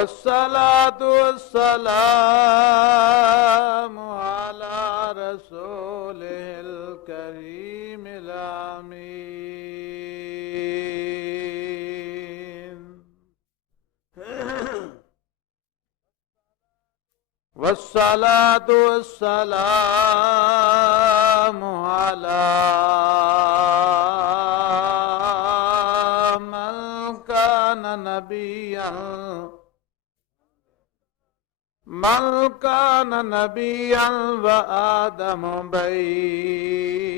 والصلاة والسلام على رسوله الكريم الأمين والصلاة والسلام على من كان نبيا وآدم بين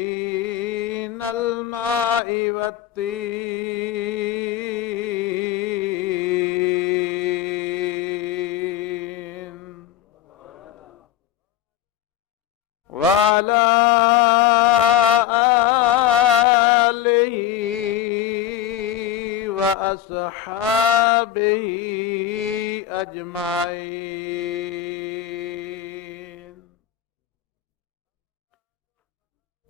الماء والطين وعلى آله وأصحابه أجمعين.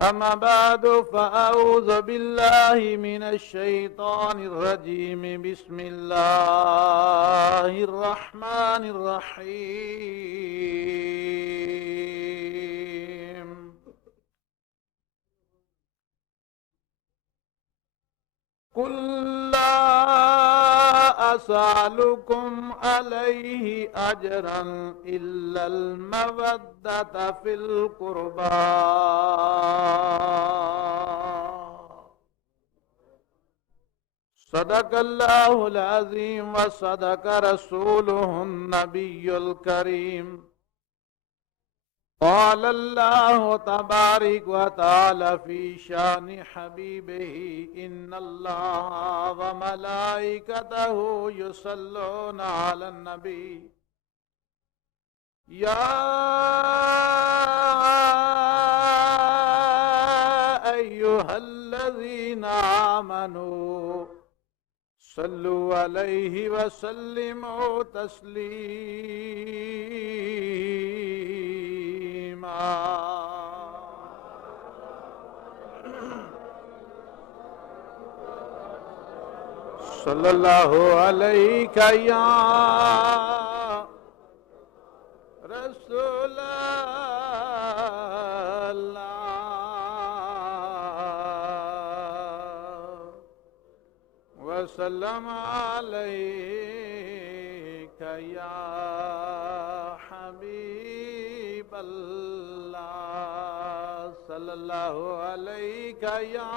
أما بعد فأعوذ بالله من الشيطان الرجيم. بسم الله الرحمن الرحيم. قل لا أسألكم عليه أجرا إلا المودة في القربى. صدق الله العظيم وصدق رسوله النبي الكريم. قال الله تبارك وتعالى في شان حبيبه إن الله وملائكته يصلون على النبي يا أيها الذين آمنوا صلوا عليه وسلموا تسليما. صلی اللہ علیک یا رسول اللہ وسلم علیک یا حبیب اللہ صلی اللہ علیک یا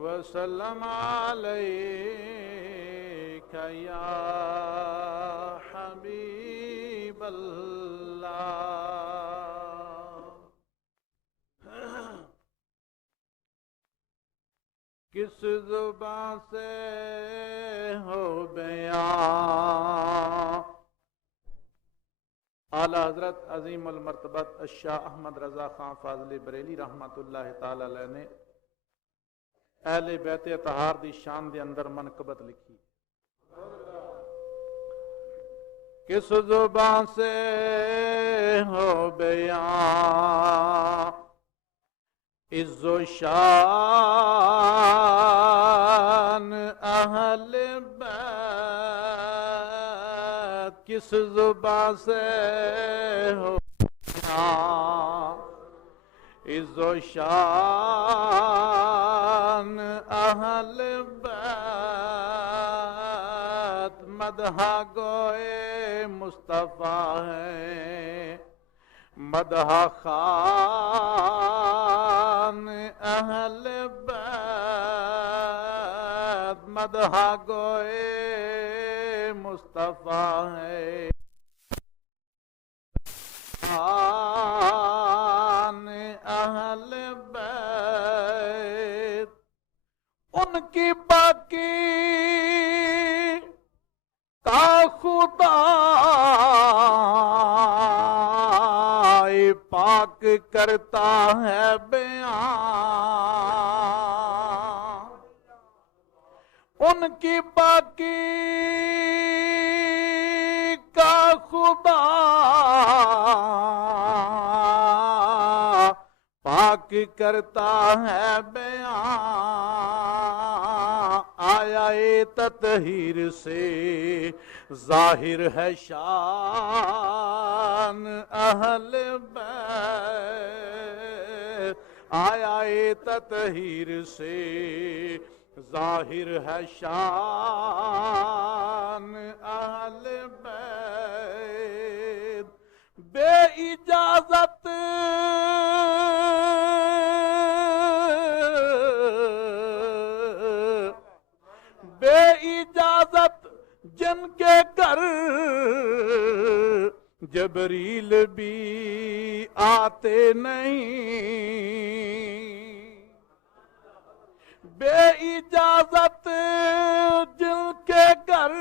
وسلم علیک یا حبیب اللہ. کس زبان سے ہو بیان اعلی حضرت عظیم المرتبت الشاہ احمد رضا خان فاضلی بریلی رحمت اللہ تعالی علیہ نے اہل بیت اطہار دی شان دے اندر منقبت لکھی. کس زبان سے ہو بیان عز و شان اہل بیت. کس زبان سے ہو بیان عز و شان اہل بیت. مدح گوئے مصطفیٰ ہیں مدح خان اہل بیت. مدح گوئے مصطفیٰ ہیں خان اہل بیت. ان کی باقی کا خدا پاک کرتا ہے بیان. ان کی باقی کا خدا پاک کرتا ہے بیان. آیا تطہیر سے ظاہر ہے شان اہل بیت، آیا تطہیر سے ظاہر ہے شان اہل بیت، بے اجازت بے اجازت جن کے گھر جبریل بھی آتے نہیں، بے اجازت جن کے گھر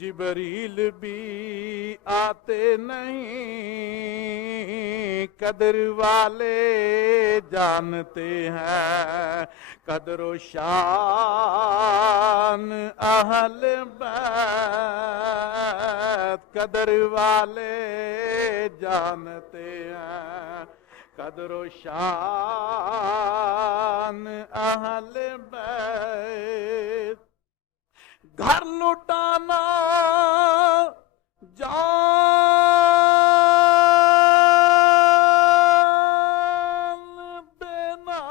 جبریل بھی آتے نہیں، قدر والے جانتے ہیں قدر و شان اہل بیت، قدر والے جانتے ہیں قدر و شان اہل بیت، گھر لٹانا جان دینا،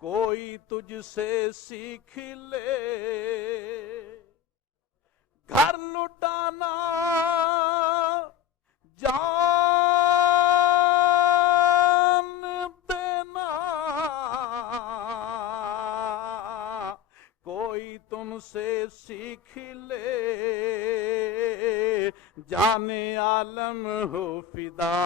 کوئی تجھ سے سیکھ لے، گھر لٹانا جان دینا، کوئی تم سے سیکھ لے، جان عالم ہو فدا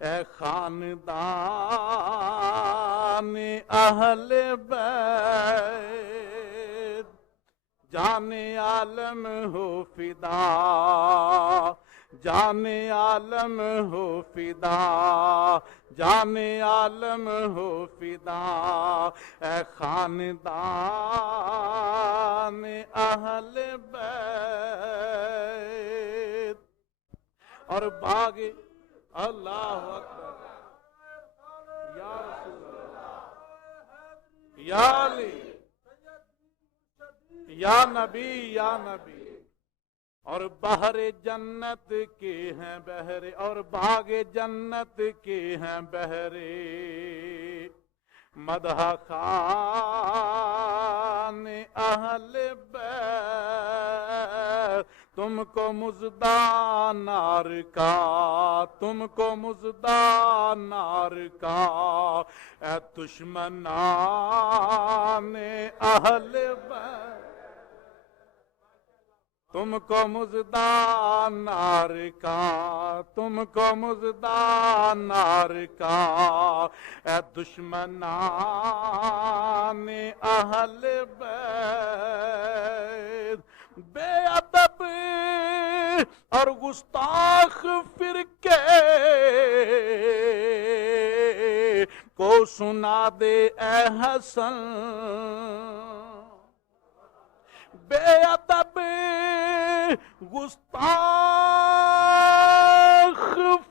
اے خاندان اہل بیت، جان عالم ہو فدا، جان عالم ہو فدا، جان عالم ہو فدا اے خاندان اہل بیت، اور باغ اللہ اکبر یا رسول اللہ یا علی یا نبی یا نبی، اور بحر جنت کے ہیں بہرے، اور باغ جنت کے ہیں بہرے، مدح خان اہل بیت، تم کو مزدہ نار کا، تم کو مزدہ نار کا اے دشمنان اہل بیت، تم کو مزدہ نار کا، تم کو مزدہ نار کا اے دشمنان اہل بیت، بے ادب اور گستاخ فرقے کو سنا دے اے حسن، بے ادب گستاخ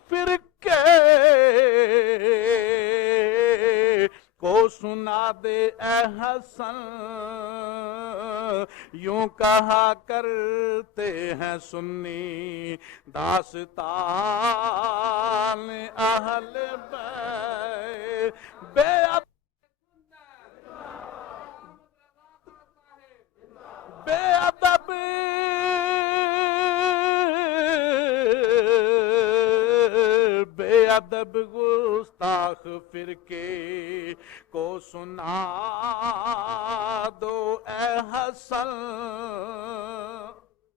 فرقے کو سنا دے اے حسن، یوں کہا کرتے ہیں سنی داستان اہل بیت، بے ادب بے ادب بے ادب گستاخ فرقے کو سنا دو اے حسن،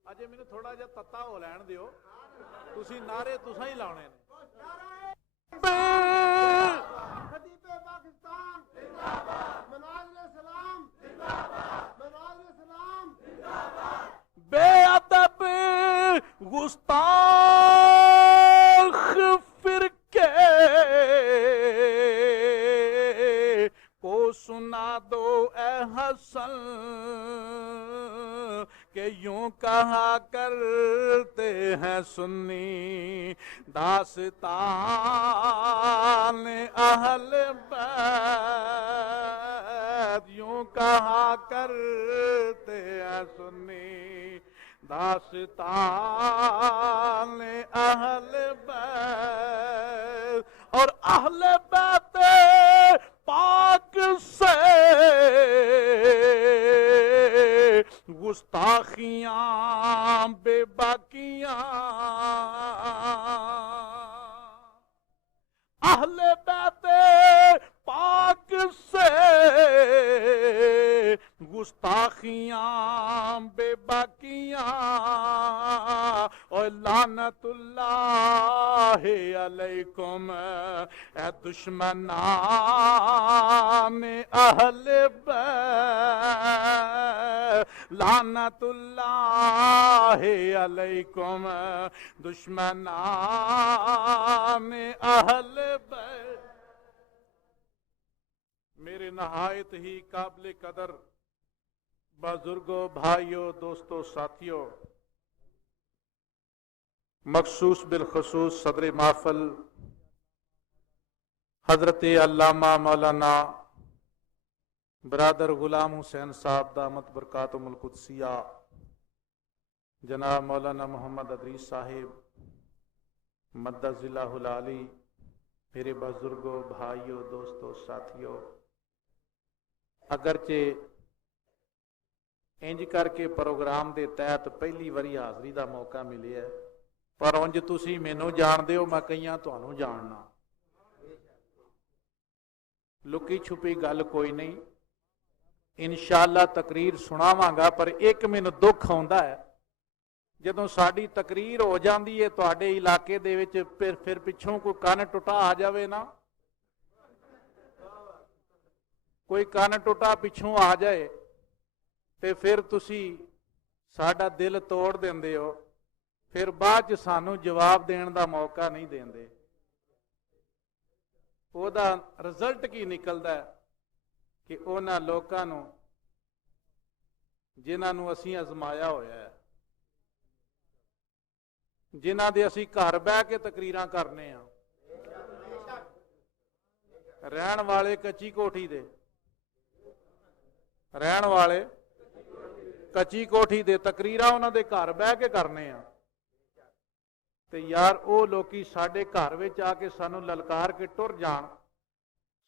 اجے مینوں تھوڑا جہا تتا ہو لین دیو، تسی نعرے تساں ہی لانے نے، خطیب پاکستان زندہ باد، مناظر سلام زندہ باد، مناظر سلام زندہ باد، بے ادب گستاخ فرقے کو سنا دو اے حسن، کہ یوں کہا کرتے ہیں سنی داستان اہل بیت یوں کہا کرتے ہیں سنی داستان اہل بیت اور اہل بیت پاک سے گستاخیاں بے باکیاں اہل بیت پاک سے گستاخیاں بے باکیاں اور لعنت اللہ علیکم اے دشمنان اہل بیت لعنت اللہ علیکم دشمنان اہل بیت۔ میرے نہایت ہی قابل قدر بزرگوں، بھائیوں، دوستوں، ساتھیوں، مخصوص بالخصوص صدر محفل حضرت علامہ مولانا برادر غلام حسین صاحب دامت برکاتہم القدسیہ، جناب مولانا محمد ادریس صاحب مدد اللہ العالی، میرے بزرگوں، بھائیوں، دوستوں، ساتھیوں، اگرچہ انج کر کے پروگرام دے تحت پہلی واری حاضری دا موقع ملے ہے، پر انج تسی مینوں جاندے ہو، میں کئیاں تانوں جاننا، لکی چھپی گل کوئی نہیں، انشاءاللہ تقریر سناواں گا، پر ایک مینوں دکھ آوندا ہے جدوں ساڈی تقریر ہو جاندی ہے تواڈے علاقے دے وچ پھر پچھوں کوئی کن ٹوٹا آ جاوے نا، کوئی کن ٹوٹا پچھوں آ جائے تے پھر تسی ساڈا دل توڑ دیندے ہو، پھر بعد چ سانوں جواب دین دا موقع نہیں دیندے، او دا رزلٹ کی نکلدا ہے کہ انہاں لوکاں نوں جنہاں نوں اسی آزمایا ہویا ہے، جنہاں دے اسی گھر بہ کے تقریراں کرنے ہاں، رہن والے کچی کوٹھی دے، رہن والے کچی کوٹھی دے تقریراں انہاں دے گھر بہ کے کرنے ہاں، تے یار او لوکی ساڈے گھر وچ آ کے سانوں للکار کے ٹر جان،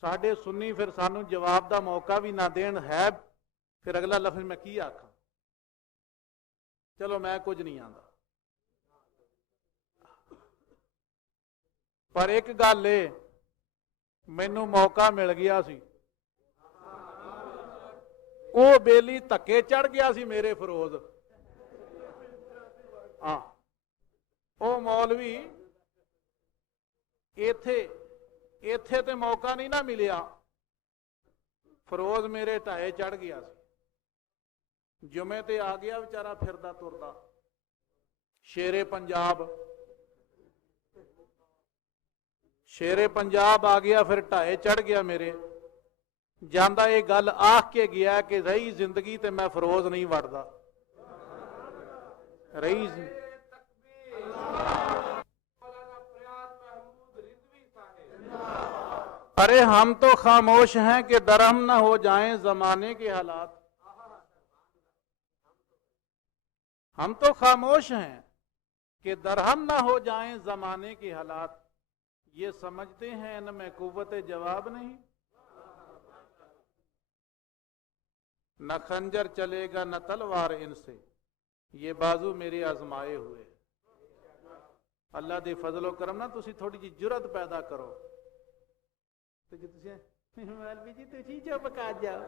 ساڈے سنی پھر سانوں جواب دا موقع بھی نہ دین ہے، پھر اگلا لفظ میں کی آکھاں، چلو میں کچھ نہیں آندا، پر ایک گل ہے مینوں موقع مل گیا سی، او بیلی تکے چڑھ گیا سی میرے فروز، ہاں او مولوی ایتھے تے موقع نہیں نہ ملیا، فروز میرے ٹائے چڑھ گیا سی، جمعے تے آ گیا بیچارہ پھردا تردا، شیر پنجاب آ گیا، پھر ٹائے چڑھ گیا میرے، جاندہ یہ گل آکھ کے گیا کہ رہی زندگی تے میں فروز نہیں وڑدا، رہی ارے ہم تو خاموش ہیں کہ درہم نہ ہو جائیں زمانے کے حالات، ہم تو خاموش ہیں کہ درہم نہ ہو جائیں زمانے کے حالات، یہ سمجھتے ہیں ان میں قوت جواب نہیں، نہ خنجر چلے گا نہ تلوار ان سے، یہ بازو میرے آزمائے ہوئے، اللہ دے فضل و کرم نہ تسی تھوڑی جی جرت پیدا کرو، مولوی جی تسی چپ کر جاؤ،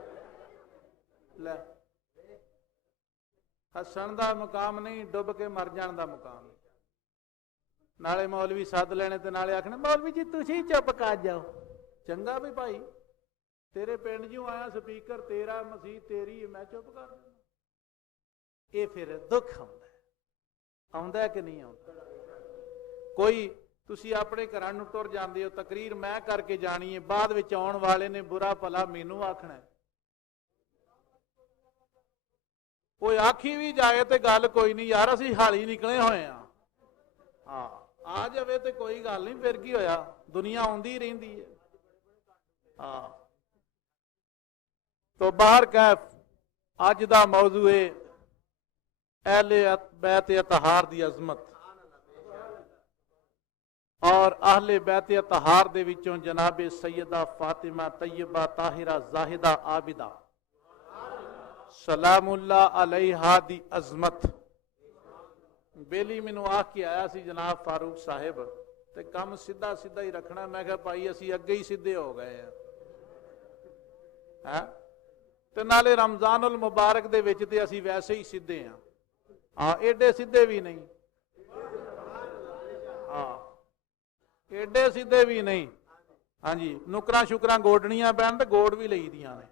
ہسن دا مقام نہیں، ڈب کے مر جان دا مقام ہے، نالے مولوی سد لینے تے نالے آکھنے مولوی جی تسی چپ کر جاؤ، چنگا بھی بھائی تیرے پنڈ جوں آیا سپیکر تیرا مسیح تیری میں چپ کر دینا، یہ پھر دکھ آوندا ہے کہ نہیں آوندا، کوئی تسی اپنے گھراں نوں ٹر جاندے ہو، تقریر میں کر کے جانی ہے، بعد وچ آن والے نے برا بھلا مینوں آکھنا ہے، کوئی آکھی بھی جائے تے گل کوئی نہیں یار، اسی حالی نکلے ہوئے ہاں، ਆ ਜਾਵੇ ਤੇ ਕੋਈ ਗੱਲ ਨਹੀਂ, ਫਿਰ ਕੀ ਹੋਇਆ, ਦੁਨੀਆ ਆਉਂਦੀ ਰਹਿੰਦੀ ਹੈ। ਹਾਂ ਤੋ ਬਾਹਰ ਕੈਫ ਅੱਜ ਦਾ ਮੌਜੂ ਹੈ ਅਹਿਲੇ ਬੈਤ ਅਤਹਾਰ ਦੀ ਅਜ਼ਮਤ। اور اہل بیت اطہار دے وچوں جناب سیدہ فاطمہ طیبہ طاہرہ زاہدہ عابدہ سلام اللہ علیہا دی عظمت۔ بیلی مینوں آکھ کے آیا سی جناب فاروق صاحب تے کم سیدھا سیدھا ہی رکھنا، میں کہا بھائی اسی اگے ہی سیدھے ہو گئے ہیں تے نالے رمضان المبارک دے وچ تے اسی ویسے ہی سیدھے ہیں، ہاں ایڈے سیدھے بھی نہیں، ہاں ایڈے سیدھے بھی نہیں، ہاں جی نکراں شکراں گوڈنیاں پین تے گوڑ بھی لئی دیاں نے۔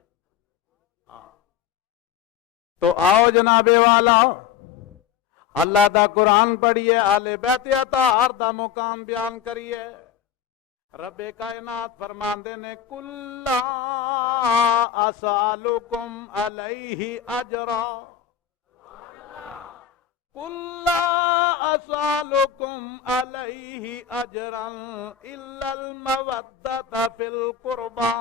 تو آؤ جناب والا اللہ دا قرآن پڑھیے، اہل بیت اطہار دا مقام بیان کریے۔ رب کائنات فرماندے نے کل لا اسالکم علیہ اجرا، قل لا اسالکم علیہ اجرا الا المودۃ فی القربى۔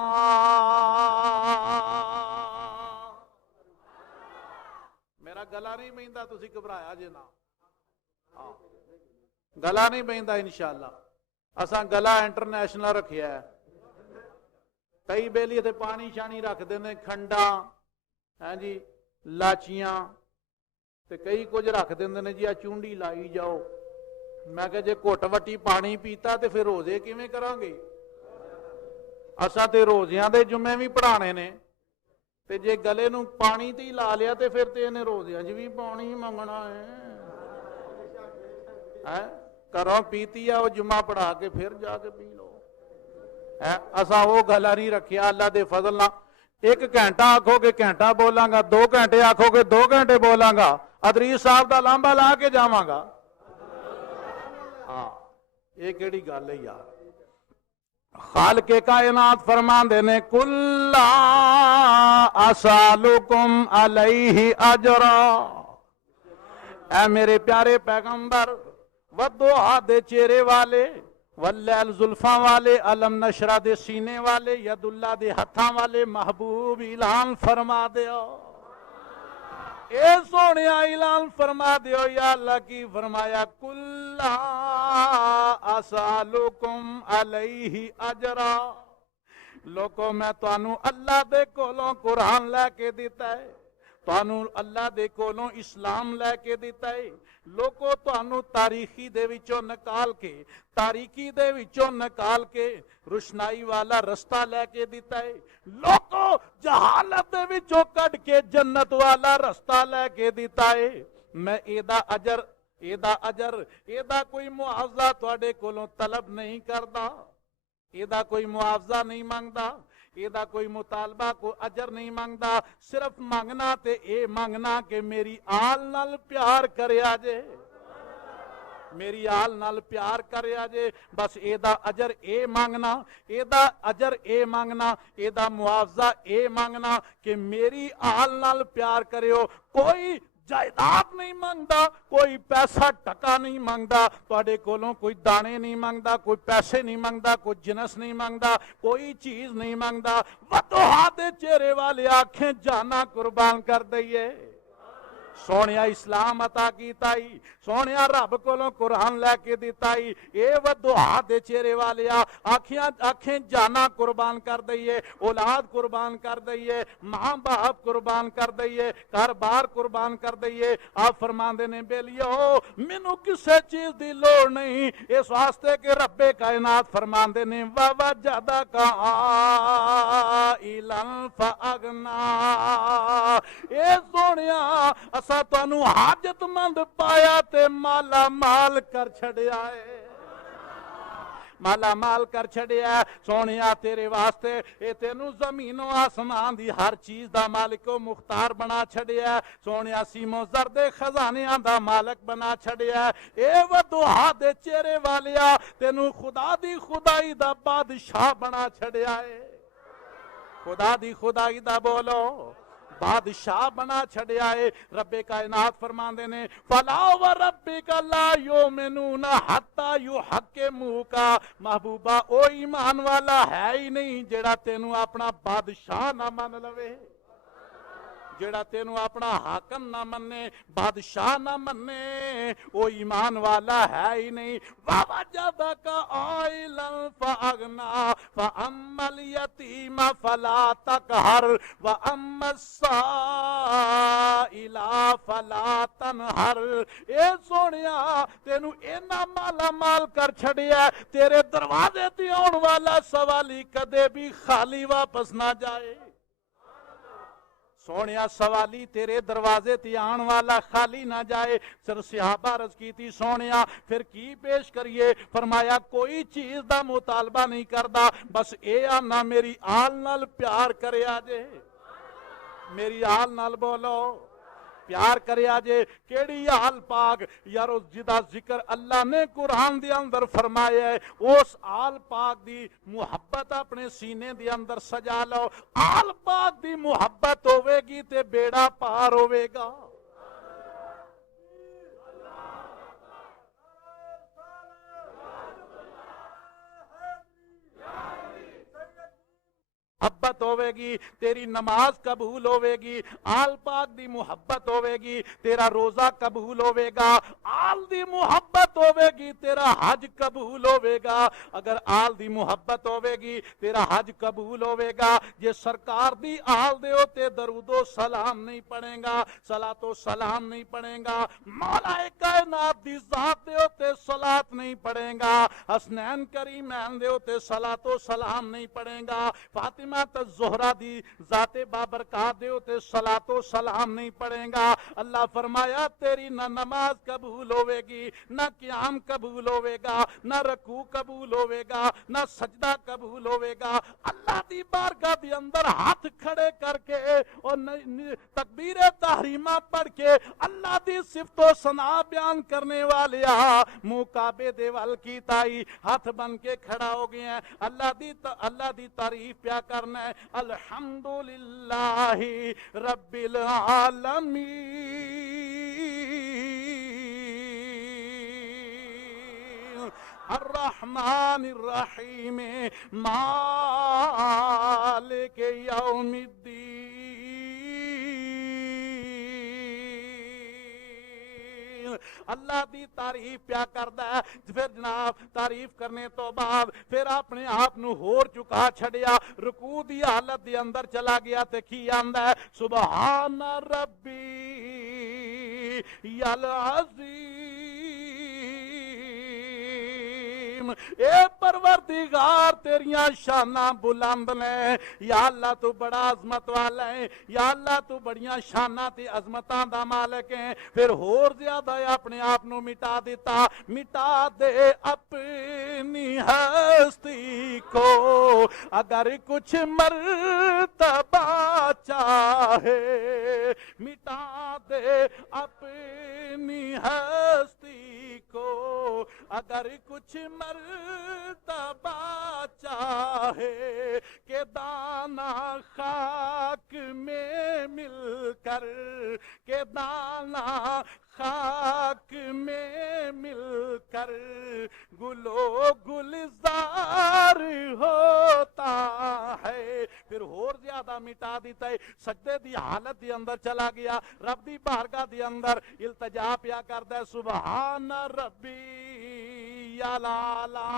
میرا گلا نہیں بہندا، تسی گھبرایا جے نا، گلا نہیں بہندا انشاءاللہ، اساں گلا انٹرنیشنل رکھیا ہے۔ کئی بیلی تے پانی شانی رکھ دینے، کھنڈا ہاں جی لاچیاں تے کئی کچھ رکھ دیندے نے جی چونڈی لائی جاؤ۔ میں کہ جے گھٹ وٹی پانی پیتا تے پھر روزے کیویں کراں گے؟ اساں تے روزیاں دے جمعے بھی پڑھانے نے تے جے گلے نو پانی تے ہی لا لیا تے پھر تے انہیں روزیاں جی بھی پانی منگنا ہے۔ گھروں پیتی ہے وہ جمعہ پڑھا کے پھر جا کے پی لو۔ اساں وہ گلا نہیں رکھیا اللہ دے فضل نہ۔ ایک گھنٹہ آکھو گے گھنٹہ بولاں گا، 2 گھنٹے آکھو گے 2 گھنٹے بولاں گا، ادریس صاحب دا لامبا لا کے جاواں گا۔ ہاں یہ کیڑی گل ہے یار؟ خالق کائنات فرماندے نے کل لا اسالکم علیہ اجرا، اے میرے پیارے پیغمبر والدعا دے چہرے والے، واللیل زلفاں والے، علم نشرہ دے سینے والے، ید اللہ دے ہتھاں والے، محبوب اعلان فرما دیو، اے سونیا اعلان فرما دیو یا اللہ کی فرمایا کل اسالکم علیہ اجرا۔ لوگوں میں توانوں اللہ دے کولوں قرآن لے کے دیتا ہے، توانوں اللہ دے کولوں اسلام لے کے دیتا ہے، لوگوں توانوں تاریخی دے وچوں نکال کے، تاریکی دے وچوں نکال کے روشنائی والا رستہ لے کے دیتا ہے، لوگوں جہالت دے وچوں کڈ کے جنت والا رستہ لے کے دیتا ہے۔ میں ایدا اجر ایدا کوئی معاوضہ تواڈے کولوں طلب نہیں کردا، ایدا کوئی معاوضہ نہیں مانگدا، ایدا کوئی مطالبہ کو اجر نہیں مانگدا، صرف مانگنا تے اے مانگنا کہ میری آل نال پیار کریا جے، میری آل نال پیار کریا جے، بس ایدا اجر اے مانگنا، ایدا اجر اے مانگنا، ایدا معاوضہ اے مانگنا کہ میری آل نال پیار کریو۔ کوئی جائیداد نہیں مانگدا، کوئی پیسہ ٹکا نہیں مانگدا، تواڈے کولوں کوئی دانے نہیں مانگدا، کوئی پیسے نہیں مانگدا، کوئی جنس نہیں مانگدا، کوئی چیز نہیں مانگدا۔ وضحا دے چہرے والے آنکھیں جانا قربان کر دئیے، سونیا اسلام عطا کیتا ہی، سونیا رب کولوں قرآن لے کے دیتا ہی، اے وضحا دے چہرے والے آنکھیں جانا قربان کر دئیے، اولاد قربان کر دئیے، ماں باپ قربان کر دئیے، گھر بار قربان کر دئیے۔ آپ فرماندے نے بیلیو مینوں کسے چیز دی لوڑ نہیں، اس واسطے کہ رب کائنات فرماندے نے وَوَجَدَكَ عَائِلًا فَأَغْنَا۔ اے سونیا اسا تانوں حاجت مند پایا تے مالا مال کر چھڑیا ہے، مالا مال کر چھڑیا ہے۔ سونیا تیرے واسطے اے تینوں زمین و آسمان دی ہر چیز دا مالک و مختار بنا چھڑیا ہے، سونیا سیم و زر دے خزانیاں دا مالک بنا چھڑیا ہے۔ اے وضحا دے چہرے والیا تینوں خدا دی خدائی دا بادشاہ بنا چھڑیا ہے، خدا دی خدائی دا بولو بادشاہ بنا چھڑیا ہے۔ رب کائنات فرماندے نے فلا وربک لا یؤمنون حتی یحکموک، محبوبہ او ایمان والا ہے ہی نہیں جیڑا تینوں اپنا بادشاہ نہ من لوے، جیڑا تینوں اپنا حاکم نہ مننے، بادشاہ نہ مننے، وہ ایمان والا ہے ہی نہیں۔ وَوَجَدَكَ عَائِلًا فَأَغْنَىٰ فَأَمَّا الْيَتِيمَ فَلَا تَقْهَرْ وَأَمَّا السَّائِلَ فَلَا تَنْهَرْ۔ اے سونیا تینوں اینا مالا مال کر چھڑیا، تیرے دروازے تے آن والا سوالی کدے بھی خالی واپس نہ جائے۔ سونیا سوالی تیرے دروازے تے آن والا خالی نہ جائے۔ سر صحابہ عرض کی تھی سونیا پھر کی پیش کریے؟ فرمایا کوئی چیز دا مطالبہ نہیں کردا، بس اے آنا میری آل نال پیار کرے آجے، میری آل نال بولو پیار کرے آجے۔ کیڑی آل پاک یارو جدا ذکر اللہ نے قرآن دے اندر فرمایا ہے، اس آل پاک دی محبت اپنے سینے دے اندر سجا لو۔ آل پاک دی محبت ہوے گی تے بیڑا پار ہوے گا۔ محبت ہوے گی تیری نماز قبول ہوے گی، آل پاک دی محبت ہوے گی تیرا روزہ قبول ہوے گا، آل دی محبت ہوے گی تیرا حج قبول ہوے گا۔ اگر آل دی محبت ہوے گی تیرا حج قبول ہوے گا۔ جے سرکار دی آل دے ہوتے درود و سلام نہیں پڑھے گا، صلاۃ و سلام نہیں پڑھے گا، مولا کائنات دی ذات دے ہوتے صلاۃ نہیں پڑھے گا، حسنین کریمین دے ہوتے صلاۃ و سلام نہیں پڑھے گا، فاطمہ زہرا دی ذات بابرکات دے ہوتے صلاۃ و سلام نہیں پڑھے گا۔ اللہ فرمایا تیری نہ نماز قبول ہوے گی، نہ قیام قبول ہوے گا، نہ رکوع قبول ہوے گا، نہ سجدہ قبول ہوے گا۔ اللہ دی بارگاہ دی اندر ہاتھ کھڑے کر کے اور تکبیر تحریمہ پڑھ کے اللہ دی صفت و ثنا بیان کرنے والے منہ کعبے دے ول کی تائی ہاتھ بن کے کھڑا ہو گئے ہیں۔ اللہ دی تعریف پیا کرنا ہے، الحمدللہ رب العالمین الرحمن الرحیم مالک یوم الدین۔ اللہ دی تعریف پیا کردا ہے۔ پھر جناب تعریف کرنے تو بعد پھر اپنے آپ نو ہور چکا چھڑیا، رکوع دی حالت دی اندر چلا گیا تے کی آندا ہے سبحان ربی العظیم۔ اے پروردگار تیریاں شاناں بلند نے، یا اللہ تو بڑا عظمت والا ہے، یا اللہ تو بڑیاں شاناں تے عظمتاں دا مالک ہے۔ پھر ہور زیادہ اپنے آپ نو مٹا دیتا، مٹا دے اپنی ہستی کو اگر کچھ مرتبہ چاہے، مٹا دے اپنی ہستی کو اگر کچھ مرتبہ چاہے، کہ دانا خاک میں مل کر، کہ دانا خاک میں مل کر گلو گلزار ہوتا ہے۔ پھر اور زیادہ مٹا دیتا ہے، سجدے دی حالت دی اندر چلا گیا، رب دی بارگاہ دی اندر التجا پیا کردا ہے سبحان ربی الاعلی۔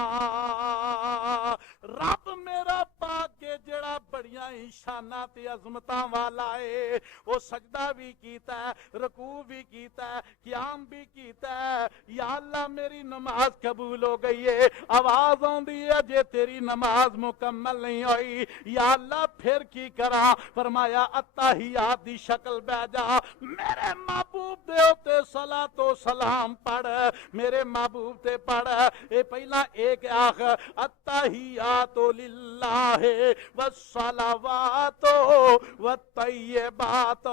رب میرا پاک کے جڑا بڑیاں شاناں تے عظمتاں والا ہے، وہ سجدہ بھی کیتا ہے، رکوع بھی کیتا ہے، قیام بھی کیتا ہے۔ یا اللہ میری نماز قبول ہو گئی ہے، آواز آندی ہے جے تیری نماز مکمل نہیں ہوئی، یا اللہ پھر کی کراں؟ فرمایا التحیات دی شکل بہ جا، میرے محبوب دے ہوتے صلاۃ و سلام پڑھ، میرے محبوب تے پڑھ۔ اے پہلا ایک آخ التحیات للہ والصلوات والطیبات،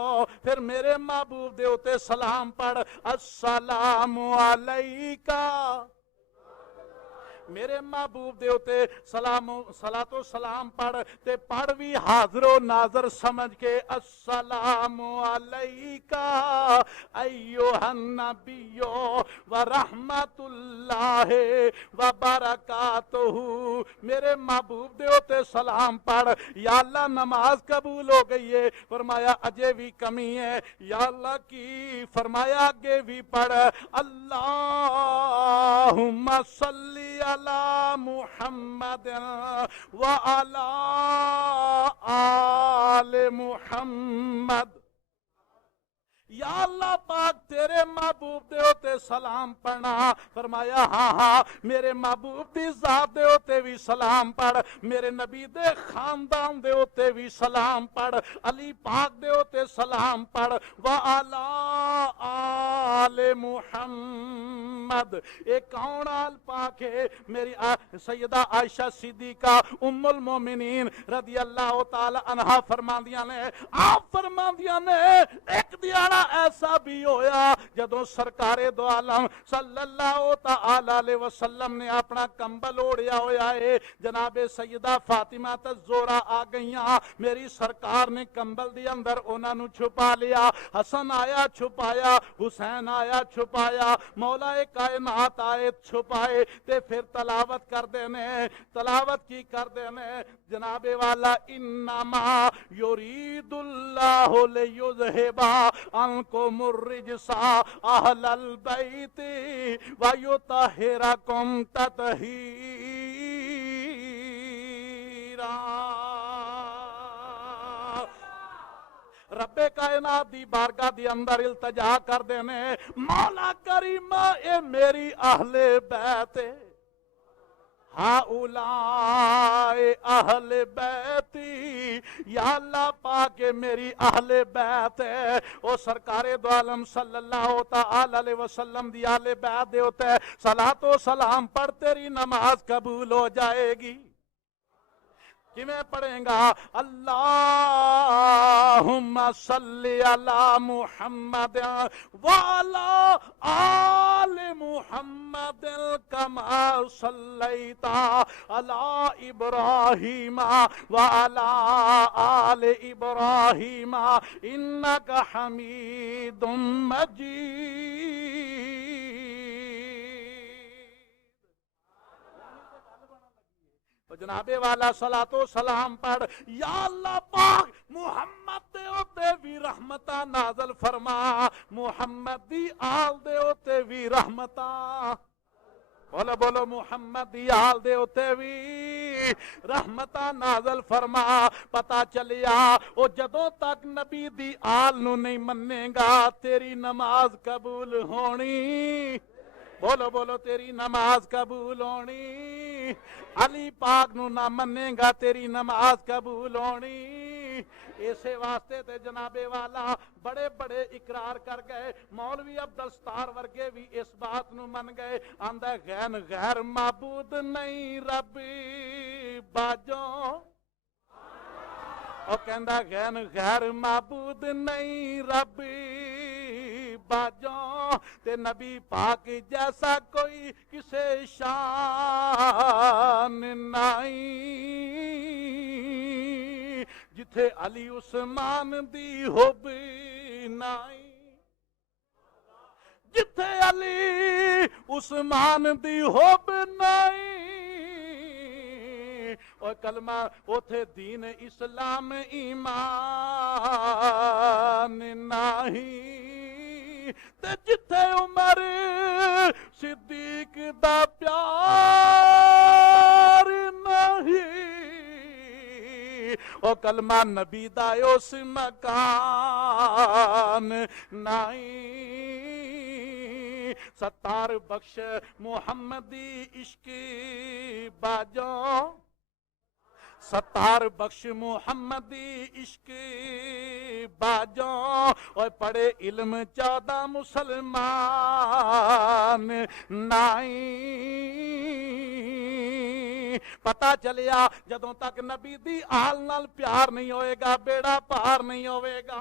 پھر میرے محبوب دے ہوتے سلام پڑھ السلام علیکہ میرے محبوب دے اوتے سلام صلاۃ و سلام پڑھ تے پڑھ بھی حاضر و ناظر سمجھ کے السلام علیکا ایھا النبی و رحمت اللہ و برکاتہ. میرے محبوب دے اوتے سلام پڑھ. یا اللہ نماز قبول ہو گئی ہے. فرمایا اجے بھی کمی ہے. یا اللہ کی فرمایا آگے بھی پڑھ اللہم صلی علی محمد وعلی آل محمد. یا اللہ پاک تیرے محبوب دے ہوتے سلام پڑھنا. فرمایا ہاں میرے محبوب دی ذات دے ہوتے بھی سلام پڑھ. میرے نبی دے خاندان دے ہوتے بھی سلام پڑھ. علی پاک دے ہوتے سلام پڑھ. وعلی آل محمد. ایک کون آل پاک ہے؟ میری سیدہ عائشہ صدیقہ ام المومنین رضی اللہ تعالی عنہا فرماندیاں نے آپ فرماندیاں نے ایک دیانہ ایسا بھی ہویا جدوں سرکار دو عالم صلی اللہ تعالی علیہ وسلم نے اپنا کمبل اوڑیا ہویا ہے. جناب سیدہ فاطمہ الزہرا آ گئیاں. میری سرکار نے کمبل دے اندر انہاں نو چھپا لیا. حسن آیا چھپایا, حسین آیا چھپایا, مولا کائنات آئے چھپائے تے پھر تلاوت کر دینے. تلاوت کی کر دینے جناب والا انما یرید اللہ لیذھب عنکم الرجس اہل البیت ویطہرکم تطہیرا. رب کائنات دی بارگاہ دی اندر التجا کر دینے مولا کریم اے میری اہل بیت ہؤلاء اہل بیتی. یا اللہ پاک میری اہل بیت ہے. او سرکار دو عالم صلی اللہ تعالی علیہ وسلم دی اہل بیت دے ہوتے صلاۃ و سلام پڑھ تیری نماز قبول ہو جائے گی. کیویں پڑھیں گا؟ اللہم صلی علی محمد وعلی آل محمد کما صلیت علی ابراہیم وعلی آل ابراہیم انک حمید مجید. جناب والا صلاۃ و سلام پڑھ. یا اللہ پاک محمد دے اوتے بھی رحمتاں نازل فرما. محمد دی آل دے اوتے بھی رحمتاں. بولو بولو محمد دی آل دے اوتے بھی رحمتاں نازل فرما. پتا چلیا او جدوں تک نبی دی آل نو نہیں مننے گا تیری نماز قبول ہونی. بولو بولو تیری نماز قبول ہونی. علی پاک نو نہ منے گا تیری نماز قبول ہونی. اسے واسطے تے جناب والا بڑے بڑے اقرار کر گئے. مولوی عبدالستار ورگے بھی اس بات نو من گئے. آندا غیر معبود نہیں رب باجوں. او کہندا غیر معبود نہیں رب باجوں. تے نبی پاک جیسا کوئی کسے شان نہیں. جتھے علی عثمان دی حب نہیں. جتھے علی عثمان دی حب نہیں. اور کلمہ اوتھے دین اسلام ایمان نہیں. تے جتھے عمر صدیق دا پیار نہیں. او کلمہ نبی دا اس مکان نہیں. ستار بخش محمدی عشق باجوں. ستار بخش محمدی عشق باجوں. اور پڑھے علم 14 مسلمان نہیں. پتا چلیا جدوں تک نبی دی آل نال پیار نہیں ہوئے گا بیڑا پار نہیں ہوئے گا.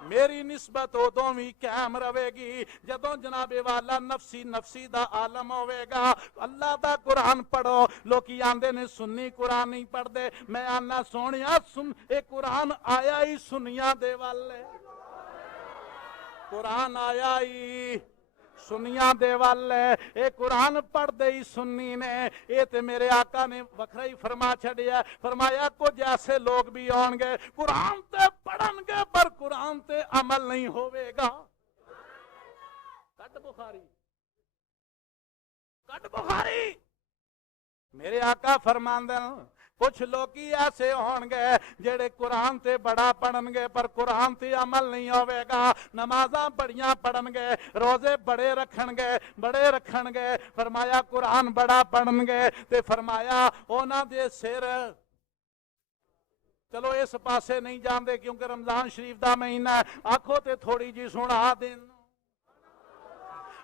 میری نسبت ادوں بھی قائم رہے گی جدوں جناب والا نفسی نفسی دا عالم ہوے گا. اللہ دا قرآن پڑھو. لوکی آندے نے سنی قرآن نہیں پڑھ دے. میں آنا سونیا سن اے قرآن آیا ہی سنیاں دے والے. قرآن آیا ہی سنیاں دے والے. اے قرآن پڑھ دے ہی سنی نے. اے تے میرے آقا نے وکھرا ہی فرما چھڑیا. فرمایا کچھ ایسے لوگ بھی آن گے قرآن تے پڑھن گے پر قرآن تے عمل نہیں ہوئے گا. کٹ بخاری کٹ بخاری. میرے آقا فرماندے کچھ لوکی ایسے ہون گے جڑے قرآن تے بڑا پڑھن گے پر قرآن تے عمل نہیں ہوئے گا. نمازاں بڑیاں پڑھن گے, روزے بڑے رکھن گے. فرمایا قرآن بڑا پڑھن گے تے فرمایا اونا دے سر. چلو اس پاسے نہیں جاندے کیونکہ رمضان شریف دا مہینہ ہے. آکھو تے تھوڑی جی سنا دین.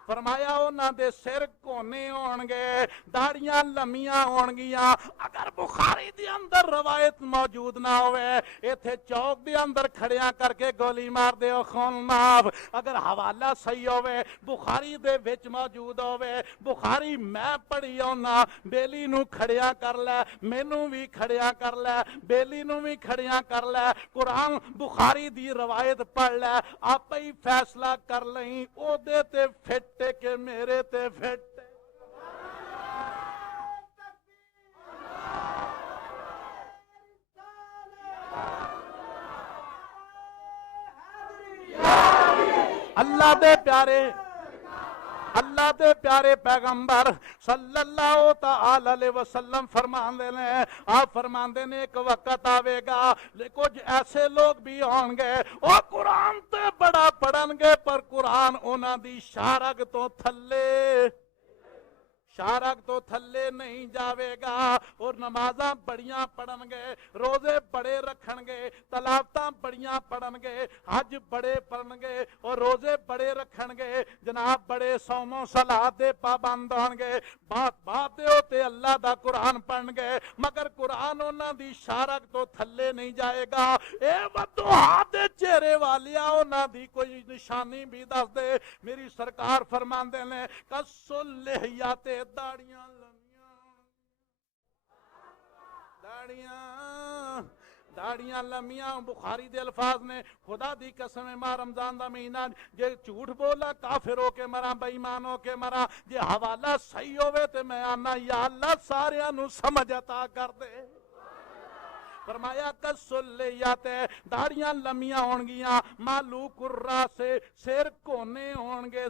فرمایا انہاں دے سر کونے ہون گے, داڑیاں لمیاں ہون گیاں. اگر بخاری دے اندر روایت موجود نہ ہوئے ایتھے چوک دے اندر کھڑیاں کر کے گولی مار دیو خون معاف. اگر حوالہ صحیح ہوئے بخاری دے وچ موجود ہوئے, بخاری میں پڑھی ہونا, بیلی نو کھڑیاں کر لے, مینوں بھی کھڑیاں کر لے, بیلی نو بھی کھڑیاں کر لے, قرآن بخاری دی روایت پڑھ لے, آپ ہی فیصلہ کر لیں او دے تے فٹ کہ میرے تے پھٹ. اللہ دے پیارے پیغمبر صلی اللہ تعالی علیہ وسلم فرماندے نے, آپ فرماندے نے ایک وقت آوے گا کچھ ایسے لوگ بھی ہون گے او قرآن تے بڑا پڑھن گے پر قرآن انہاں دی شارگ تو تھلے نہیں جاوے گا. اور نمازاں بڑیاں پڑھن گے, روزے بڑے رکھن گے, تلاوتاں بڑیاں پڑھن گے, حج بڑے پڑھن گے اور روزے بڑے رکھن گے. جناب بڑے صوم و صلات دے پابند ہون گے. بات ہوتے اللہ دا قرآن پڑھن گے مگر قرآن انہاں دی شارگ تو تھلے نہیں جائے گا. اے ودوہا دے چہرے والیا انہاں دی کوئی نشانی بھی دس دے. میری سرکار فرماندے نے کسل لحیات داڑیاں لمیاں. بخاری دے الفاظ نے خدا دی قسم ماں رمضان دا مہینہ جے جھوٹ بولا کافر ہو کے مرا, بے ایمان ہو کے مرا. جے حوالہ صحیح ہوئے تے میں آنا یا اللہ ساریاں نو سمجھ عطا کر دے. فرمایا کسلیات داڑیاں لمیاں ہون گیاں, مالو کرا سے سر کونے ہون گے,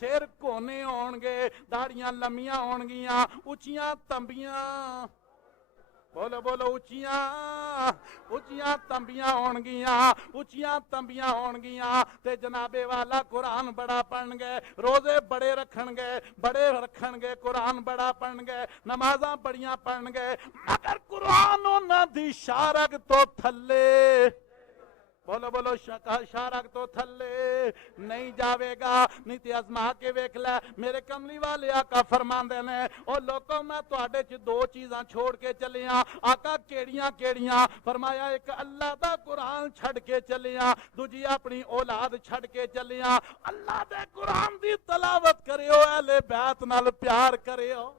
سر کونے ہون گے, داڑیاں لمیاں ہون گیاں, اچیاں تمبیاں. بولو اچیاں تمبیاں ہون گیاں. تے جنابے والا قرآن بڑا پڑھن گے, روزے بڑے رکھن گے, قرآن بڑا پڑھن گے, نمازاں بڑیاں پڑھن گے مگر قرآن انہاں دی شارگ تو تھلے. بولو شارک تو تھلے نہیں جاوے گا. نہیں تے ازما کے ویکھ لے. میرے کملی والے آقا فرماندے نے او لوکو میں تواڈے چ دو چیزاں چھوڑ کے چلیاں. آقا کیڑیاں؟ فرمایا ایک اللہ دا قرآن چھڑ کے چلیاں, دوجی اپنی اولاد چھڑ کے چلیاں. اللہ دے قرآن دی تلاوت کریو, اہل بیت نال پیار کریو,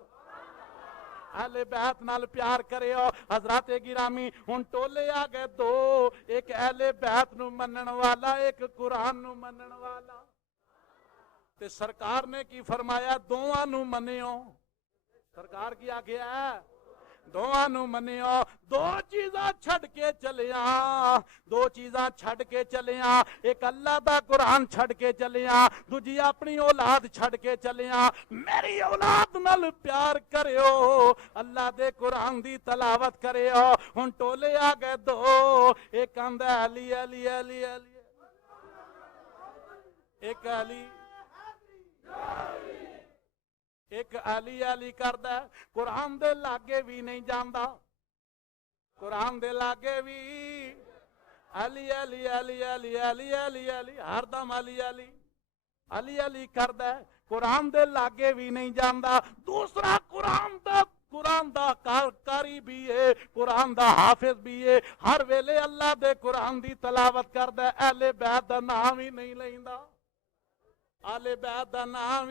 اہل بیت نال پیار کرے ہو. حضرات گرامی ہن ٹولے آ گئے دو, ایک اہل بیت نو منن والا, ایک قرآن نو منن والا. تے سرکار نے کی فرمایا دوواں نو منیو. سرکار کی آگیا ہے دوواں نو منیو. دو چیزاں چھڑ کے چلیاں, ایک اللہ دا قرآن چھڑ کے چلیاں, دوجی اپنی اولاد چھڑ کے چلیاں. میری اولاد نال پیار کریو, اللہ دے قرآن دی تلاوت کریو. ہن ٹولے آ گئے دو, ایک آندا علی علی علی علی, ایک علی ایک علی کردا, قرآن دے لاگے بھی نہیں جاندا. قرآن دے لاگے بھی علی علی علی علی علی علی علی, ہر دم علی کردا, قرآن دے لاگے بھی نہیں جاندا. دوسرا قرآن دا قرآن دا کاری بھی ہے، قرآن دا حافظ بھی ہے، ہر ویلے اللہ دے قرآن دی تلاوت کردا ہے، اہل بیت دا نام ہی نہیں لیندا، اہل بیت دا نام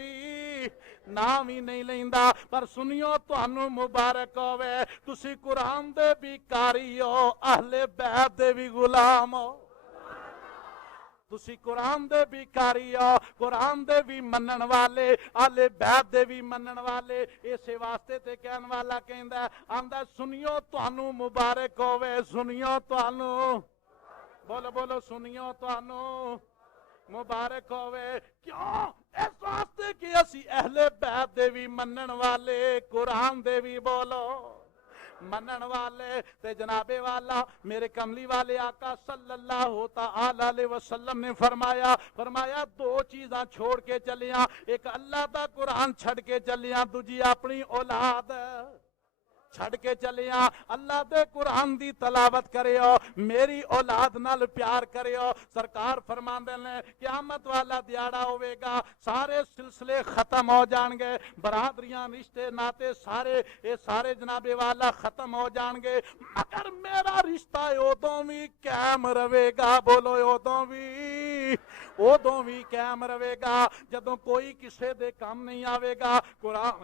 ہی نہیں لیندا۔ پر سنیو تانوں مبارک ہوے، تسی قرآن دے بھی کاری ہو، اہل بیت دے بھی غلام ہو، تسی قرآن دے بھی کاری ہو، قرآن دے بھی منن والے، اہل بیت دے بھی منن والے۔ اسے واسطے تے کہن والا کہندا ہے، آندا سنیو تانوں مبارک ہوے، سنیو تانوں، بولو بولو، سنیو تانوں مبارک ہوے۔ کیوں؟ اس واسطے کہ اسی اہل بیت دے بھی منن والے، قرآن دے بھی بولو منن والے۔ تے جناب والا میرے کملی والے آقا صلی اللہ تعالی علیہ وسلم نے فرمایا دو چیزاں چھوڑ کے چلیاں، ایک اللہ دا قرآن چھڑ کے چلیاں، دوجی اپنی اولاد چھڑ کے چلیاں۔ اللہ دے قرآن دی تلاوت کریو، میری اولاد نال پیار کریو۔ سرکار فرماندے نے قیامت والا دیاڑا ہوئے گا، سارے سلسلے ختم ہو جان گے، برادریاں رشتے ناتے سارے جناب والا ختم ہو جان گے، مگر میرا رشتہ ادوں بھی قائم رہے گا، بولو ادوں بھی قائم رہے گا جدوں کوئی کسے دے کام نہیں آوے گا۔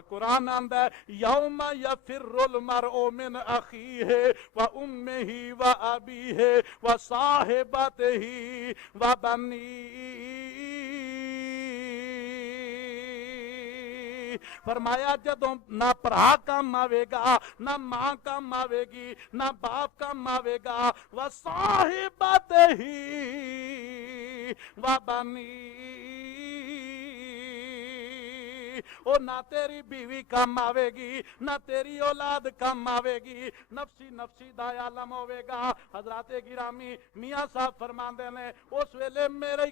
قرآن آندا ہے یوم یفر المرء من اخیہ و امہ و ابیہ و صاحبتہ و بنیہ۔ فرمایا جدوں نہ بھرا کام آوے گا، نہ ماں کام آوے گی، نہ باپ کام آوے گا، وصاحبتہ وبنیہ، او نہ تیری بیوی کام آوے گی، نہ تیری اولاد کام آوے گی، نفسی دا عالم ہوے گا۔ حضرات گرامی میاں صاحب فرماندے نے اس ویلے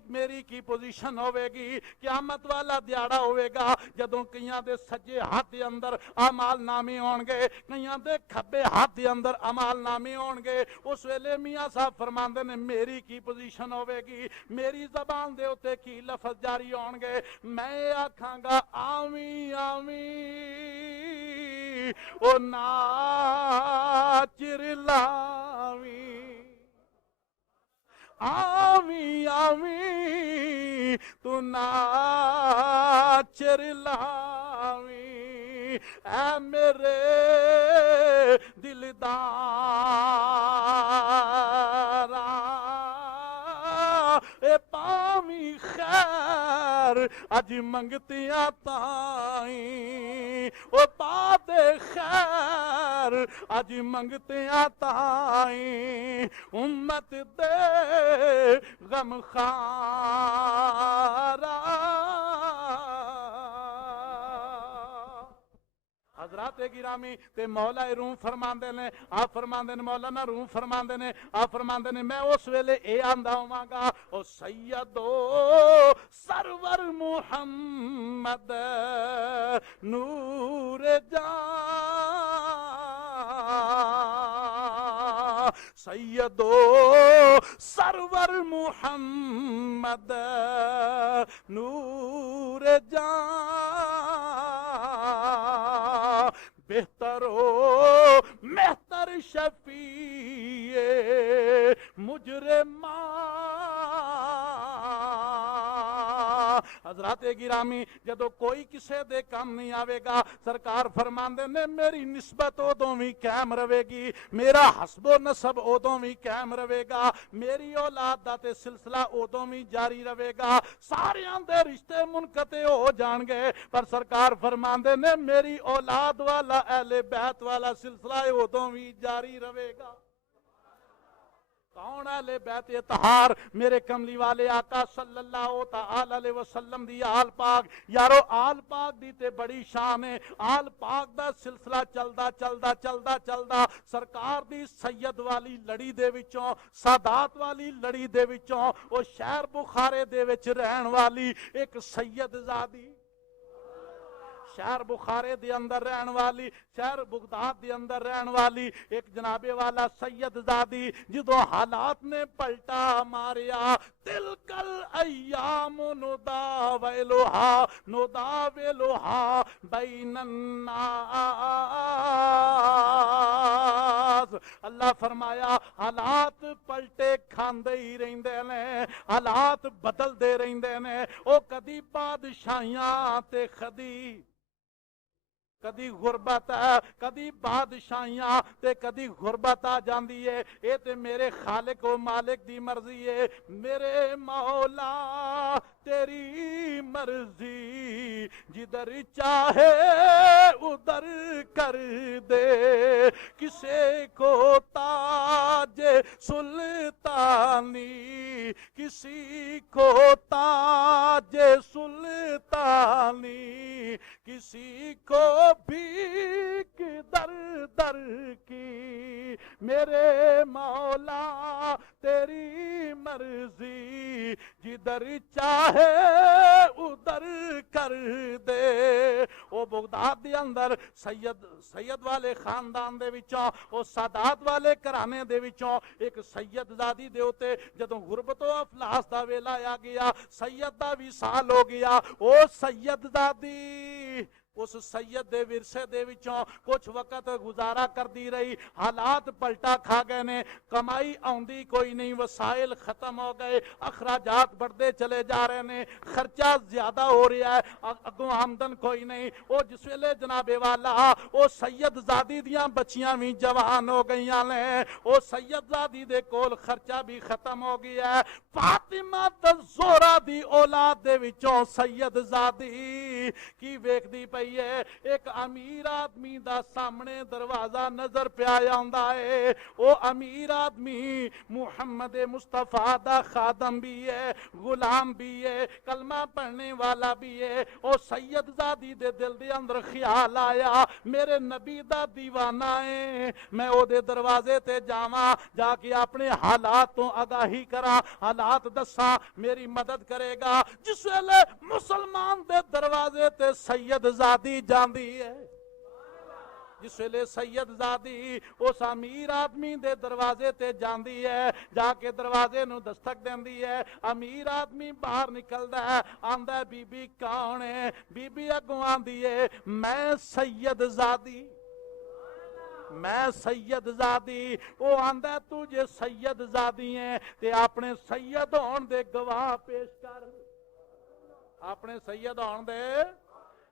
میری کی پوزیشن ہوے گی، قیامت والا دیاڑا ہوے گا جدوں کئیاں دے سجے ہاتھ دے اندر اعمال نامے ہون گے، کئیاں دے کھبے ہاتھ دے اندر اعمال نامے ہون گے۔ اس ویلے میاں صاحب فرماندے نے میری کی پوزیشن ہوے گی، میری زبان دے اوتے کی لفظ جاری ہون گے، میں آکھاں گا آمین آمین او ناچر لاویں، آمین آمین تو ناچر لاویں، اے میرے دلداراں اے پاویں خیر اج منگتیاں تائیں، او پا دے خیر اج منگتیاں تائیں، امت دے غم خارا۔ حضرات گرامی تے مولا روم فرماندے نے، آپ فرماندے نے، مولانا روم فرماندے نے، آپ فرماندے نے میں اس ویلے اے آندا ہواں گا او سیدو سرور محمد نور جان، سیدو سرور محمد نور جان، بہتر ہو مہتر شفیع مجرمان۔ حضرات گرامی جدو کوئی کسے دے کام نہیں آوے گا، سرکار فرماندے نے میری نسبت ادوں بھی قائم رہے گی، میرا حسب و نسب ادوں بھی قائم رہے گا، میری اولاد دا تے سلسلہ ادوں بھی جاری رہے گا، ساریاں دے رشتے منقطع ہو جان گے، پر سرکار فرماندے نے میری اولاد والا اہل بیت والا سلسلہ ادوں بھی جاری رہے گا۔ کون اہل بیت اطہار؟ میرے کملی والے آقا صلی اللہ تعالی علیہ وسلم دی آل پاک۔ یارو آل پاک دی تے بڑی شان ہے، آل پاک دا سلسلہ چلدا سرکار دی سید والی لڑی دے وچوں، سادات والی لڑی دے وچوں، او شہر بخارے دے وچ رہن والی ایک سید زادی، شہر بخارے دے اندر رہن والی شہر بغداد دے اندر رہن والی ایک جناب والا سید زادی جدو حالات نے پلٹا ماریا تلکل ایام نداولوہا بین الناس اللہ فرمایا حالات پلٹے کھاندے ہی رہندے نے حالات بدل دے رہندے نے او کدی بادشاہیاں تے کدی غربت ہے کدی بادشاہیاں تے کدی غربت آ جاندی ہے اے تے میرے خالق و مالک دی مرضی ہے میرے مولا تیری مرضی جدھر چاہے ادھر کر دے کسے کو تاج سلطانی کسی کو تاج سلطانی کسی کو بھیک در در کی میرے مولا تیری مرضی جدھر چاہے ادھر کر دے او بغداد دے اندر سید والے خاندان دے وچوں او سادات والے گھرانے دے وچوں ایک سید زادی دے اوتے جدوں غربت و افلاس دا ویلا آ گیا سید دا وصال ہو گیا او سید زادی اس سید دے ورثے دے وچوں کچھ وقت گزارا کر دی رہی حالات پلٹا کھا گئے نے کمائی آندی کوئی نہیں وسائل ختم ہو گئے اخراجات بڑھتے چلے جا رہے نے خرچہ زیادہ ہو رہا ہے اگوں آمدن کوئی نہیں وہ جس ویلے جناب والا وہ سید زادی دیاں بچیاں بھی جوان ہو گئیاں نے وہ سید زادی دے کول خرچہ بھی ختم ہو گیا ہے فاطمہ الزہرا دی اولاد دے وچوں سید زادی کی ویکھدی پئی ایک امیر آدمی دا سامنے دروازہ نظر پہ آیا ہوندا ہے او امیر آدمی محمد مصطفیٰ دا خادم بھی ہے غلام بھی ہے کلمہ پڑھنے والا بھی ہے او سید زادی دے دل دے اندر خیال آیا میرے نبی دا دیوانہ ہے میں او دے دروازے تے جاواں جا کے اپنے حالات تو آگاہی کراں حالات دساں میری مدد کرے گا جس ویلے مسلمان دے دروازے تے سید زادی جاندی ہے جس ویلے سید زادی اس امیر آدمی دے دروازے تے جاندی ہے جا کے دروازے نو دستک دیندی ہے امیر آدمی باہر نکلدا ہے آندا ہے بی بی کون ہے بی بی اگوں آندی ہے میں سید زادی وہ آندا ہے تو جے سید زادی ہیں تے اپنے سید ہون دے گواہ پیش کر اپنے سید ہون دے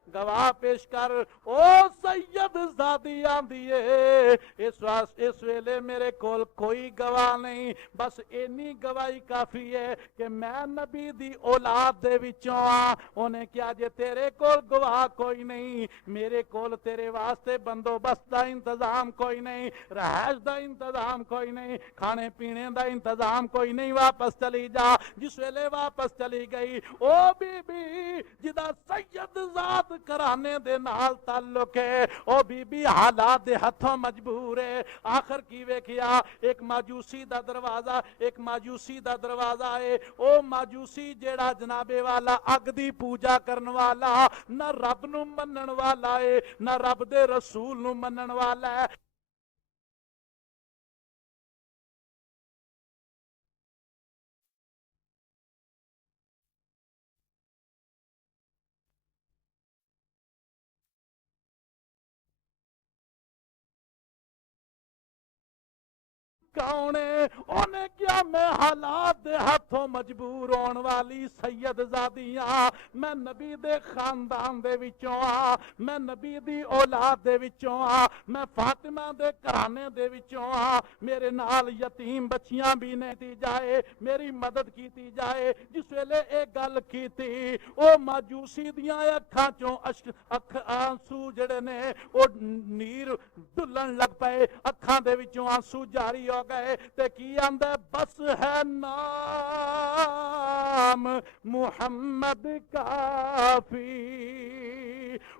گواہ پیش کر او سید زادی آندی ہے اس ویلے میرے کول کوئی گواہ نہیں بس اینی گواہی کافی ہے کہ میں نبی دی اولاد دے وچوں انہیں کیا جے تیرے کول گواہ کوئی نہیں میرے کول تیرے واسطے بندوبست دا انتظام کوئی نہیں رہائش دا انتظام کوئی نہیں کھانے پینے دا انتظام کوئی نہیں واپس چلی جا جس ویلے واپس چلی گئی او بی بی جدا سید زاد کرانے دے نال تعلق ہے او بی بی حالات دے ہتھوں مجبور ہے آخر کی ویکھیا ایک ماجوسی دا دروازہ ہے او ماجوسی جیڑا جناب والا اگ دی پوجا کرن والا نہ رب نو منن والا ہے نہ رب دے رسول نو منن والا ہے کون ہے انہیں کیا میں حالات دے ہاتھوں مجبور ہون والی سید زادیاں میں نبی دے خاندان دے وچوں میں نبی دی اولاد دے وچوں میں فاطمہ دے گھرانے دے وچوں میرے نال یتیم بچیاں بھی نہیں دی جائے میری مدد کیتی جائے جس ویلے ایک گل کیتی او ماجوسی دیاں اکھاں چوں آنسو جڑے نے او نیر ڈلن لگ پئے اکھاں دے وچوں آنسو جاری ہو گئے تے کی آندا بس ہے نام محمد کافی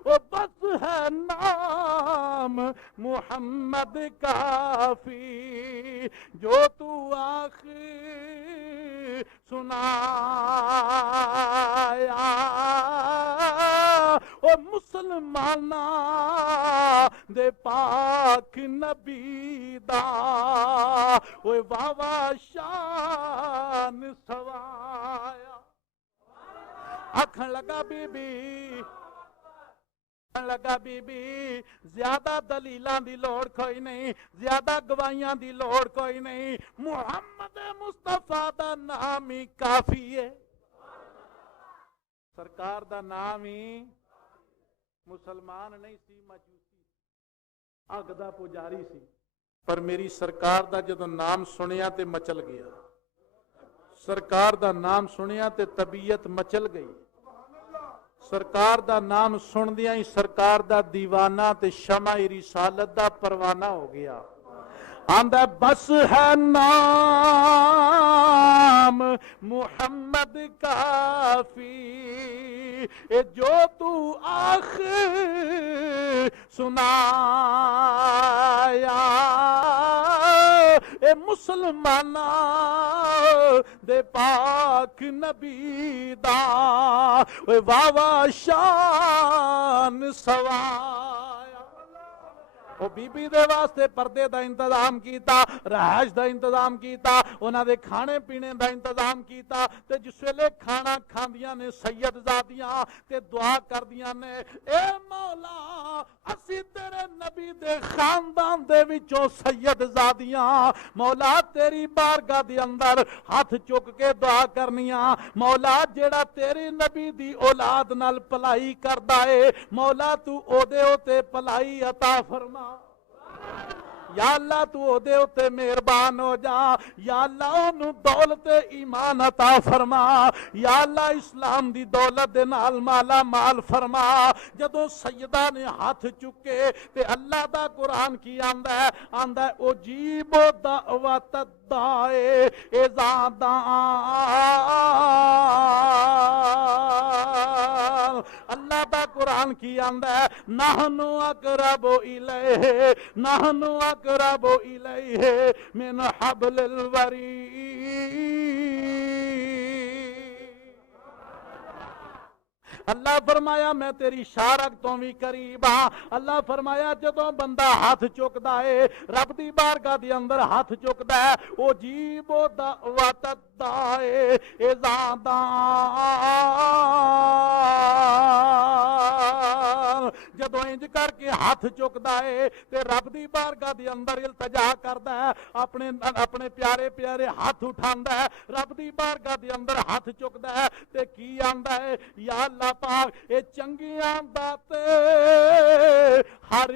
او بس ہے نام محمد کافی جو تو آخر سنایا او مسلماناں دے پاک نبی دا اوے واوا شان سوایا آکھن لگا بی بی زیادہ دلیلاں دی لوڑ کوئی نہیں، زیادہ گواہیاں دی لوڑ کوئی نہیں، محمد مصطفیٰ دا نام ہی کافی ہے، سرکار دا نام ہی مسلمان نہیں سی، مجوسی اگ دا پجاری سی، پر میری سرکار دا جدوں نام سنیا تے مچل گیا، سرکار دا نام سنیا تے طبیعت مچل گئی، سرکار دا نام سن دیا ہی سرکار دا دیوانہ تے شمع رسالت دا پروانہ ہو گیا، آندہ بس ہے نام محمد کافی جو تو آخر سنایا اے مسلمانہ دے پاک نبی دا اے واوا شان سوایا او بی بی دے واسطے پردے دا انتظام کیتا، رہائش دا انتظام کیتا، انہاں دے کھانے پینے دا انتظام کیتا، تے جس ویلے کھانا کھاندیاں نے سید زادیاں تے دعا کردیاں نے اے مولا اسی تیرے نبی دے خاندان دے وچوں سید زادیاں مولا تیری بارگاہ دے اندر ہاتھ چک کے دعا کرنیاں، مولا جیڑا تیرے نبی دی اولاد نال پلائی کردا اے مولا تو او دے اوتے پلائی عطا فرما، یا اللہ تو او دے اتے مہربان ہو جا، یا اللہ انہوں دولت ایمان عطا فرما، یا اللہ اسلام دی دولت دے نال مالا مال فرما۔ جدوں سیدہ نے ہاتھ چکے تے اللہ دا قرآن کی آندہ ہے اجیب دعوت الداعی اذا دعان، اللہ دا قرآن کی آندہ ہے نحنو اقرب الیہ نحنو اقرب الیہ من حبل الورید۔ اللہ فرمایا میں تیری شارک تو بھی قریب ہاں، اللہ فرمایا جدوں بندہ ہاتھ چکدا ہے رب دی بارگاہ دی اندر ہاتھ چکدا ہے او جیب دعوت الداعی اذا دعان، جدوں انج کر کے ہاتھ چکدا ہے تے رب دی بارگاہ دی اندر التجا کردا ہے، اپنے پیارے پیارے ہاتھ اٹھاندا ہے، رب دی بارگاہ دی اندر ہاتھ چکدا ہے تے کی آندا ہے یا اللہ پاک اے چنگیاں باتے ہر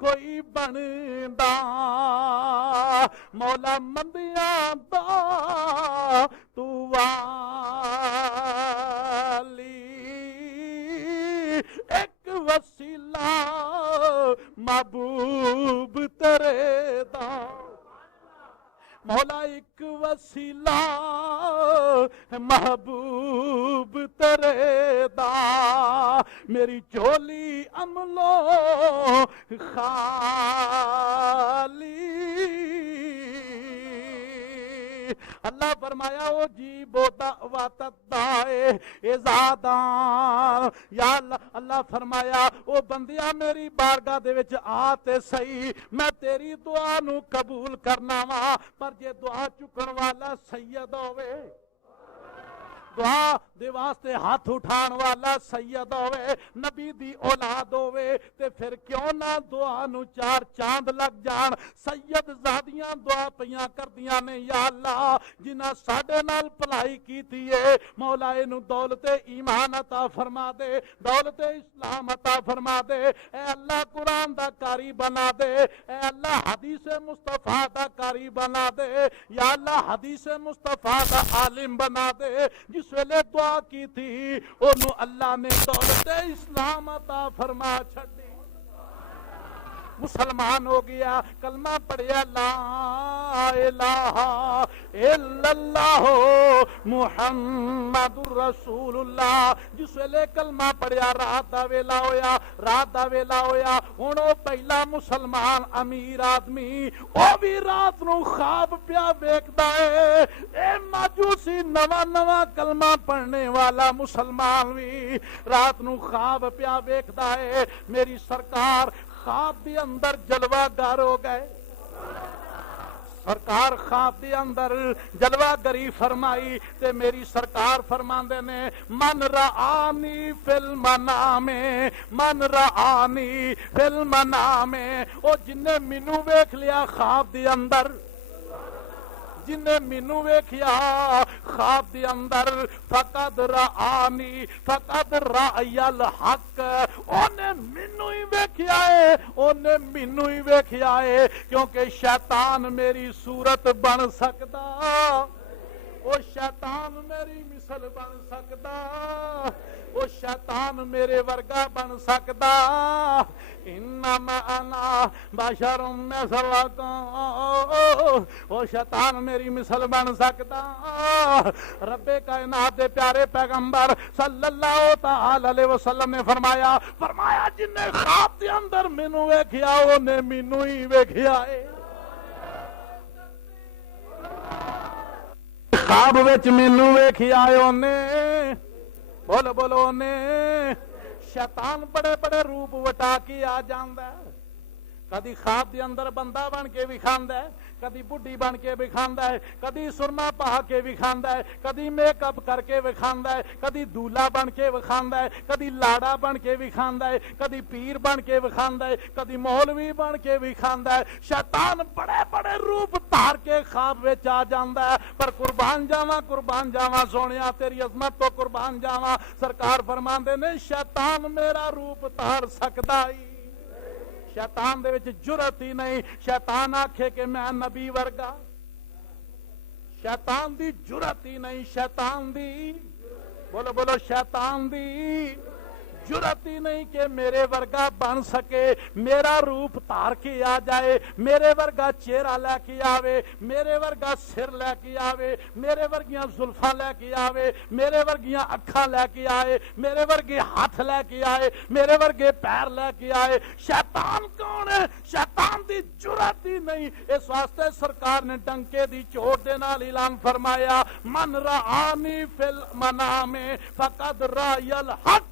کوئی بندا مولا مندیاں دا تو والی، ایک وسیلہ محبوب تیرے دا مولا، ایک وسیلہ محبوب تیرے دا میری چولی عملو خالی، اللہ فرمایا او جیب دعوت الداعی اذا دعان، یا اللہ فرمایا او بندیا میری بارگاہ دے وچ آ تے صحیح میں تیری دعا نو قبول کرنا وا، پر جے دعا چکن والا سید ہوئے، دعا دے واسطے ہاتھ اٹھان والا سید ہوئے، نبی دی اولاد ہوئے تے پھر کیوں نہ دعا نو چار چاند لگ جان۔ سید زادیاں دعا پیاں کردیاں نے یا اللہ جنہاں ساڈے نال بھلائی کیتی ہے مولا اینو دولت ایمان عطا فرما دے، دولت اسلام عطا فرما دے، اے اللہ قرآن دا قاری بنا دے، اے اللہ حدیث مصطفیٰ دا قاری بنا دے، یا اللہ حدیث مصطفیٰ دا عالم بنا دے۔ جس ویلے دعا کی تھی انہوں اللہ نے دولت اسلام عطا فرما چھڑی، مسلمان ہو گیا، کلمہ پڑھیا لا الہ الا اللہ محمد رسول اللہ، جس ویلے کلمہ پڑھیا رات دا ویلا ہویا، رات دا ویلا ہویا، ہن او پہلا مسلمان امیر آدمی او بھی رات نو خواب پیا ویکھدا ہے، اے ماجوسی نواں نواں کلمہ پڑھنے والا مسلمان بھی رات نو خواب پیا ویکھدا ہے، میری سرکار خواب دے اندر جلوہ گر ہو گئے، سرکار خواب دے اندر جلوہ گری فرمائی تے میری سرکار فرماندے نے من رآنی فی المنام، من رآنی فی المنام، او جن نے مینوں ویکھ لیا خواب دے اندر، جن نے مینوں ویکھیا خواب دے اندر، فقد رآنی فقد رأی الحق، اونے مینوں ہی ویکھیا ہے، اونے مینوں ہی ویکھیا ہے، کیونکہ شیطان میری صورت بن سکدا، او شیطان میری مثل بن سکدا، او شیطان میرے ورگا بن سکدا، انما انا بشر مثلکم، او شیطان میری مثل بن سکدا۔ رب کائنات دے پیارے پیغمبر صلی اللہ تعالی علیہ وسلم نے فرمایا جن نے خواب دے اندر مینوں ویکھیا اونے مینوں ہی ویکھیا ہے، خواب وچ مینوں ویکھیا ہے اونے، بولو بولو اونے۔ شیطان بڑے بڑے روپ وٹا کے آ جاندا ہے، کدی خواب دے اندر بندہ بن کے وکھاندا ہے، کدی بڈھی بن کے وکھاندا ہے، کدی سرما پا کے وکھاندا ہے، کدی میک اپ کر کے وکھاندا ہے، کدی دولہا بن کے وکھاندا ہے، کدی لاڑا بن کے وکھاندا ہے، کدی پیر بن کے وکھاندا ہے، کدی مولوی بن کے وکھاندا ہے۔ شیطان بڑے بڑے روپ دھار کے خواب وچ آ جاندا ہے، پر قربان جاواں سونیا تیری عظمت تو قربان جاواں، سرکار فرماندے نے شیطان میرا روپ دھار سکدا ہی، شیطان دے وچ جرأت ہی نہیں، شیطان آکھے کہ میں نبی ورگا، شیطان دی جرأت ہی نہیں، شیطان دی بولو بولو شیطان دی جرأت ہی نہیں کہ میرے ورگا بن سکے، میرا روپ دھار کے آ جائے، میرے ورگا چہرہ لے کے آوے، میرے ورگا سر لے کے آوے، میرے ورگیاں زلفاں لے کے آوے، میرے ورگیاں اکھاں لے کے آئے، میرے ورگے ہاتھ لے کے آئے، میرے ورگے پیر لے کے آئے۔ شیطان کون ہے؟ شیطان دی جرأت ہی نہیں، اس واسطے سرکار نے ڈنکے دی چوٹ دے نال اعلان فرمایا من رآنی فی المنام فقد رأی الحق،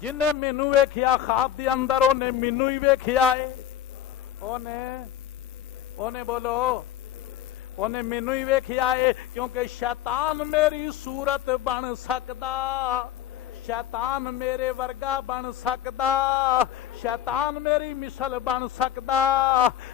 جن نے مینوں ویکھیا خواب دے اندر اونے مینوں ہی ویکھیا ہے، اونے بولو اونے مینوں ہی ویکھیا ہے، کیونکہ شیطان میری صورت بن سکدا، شیطان میرے ورگا بن سکدا، شیطان میری مثل بن سکدا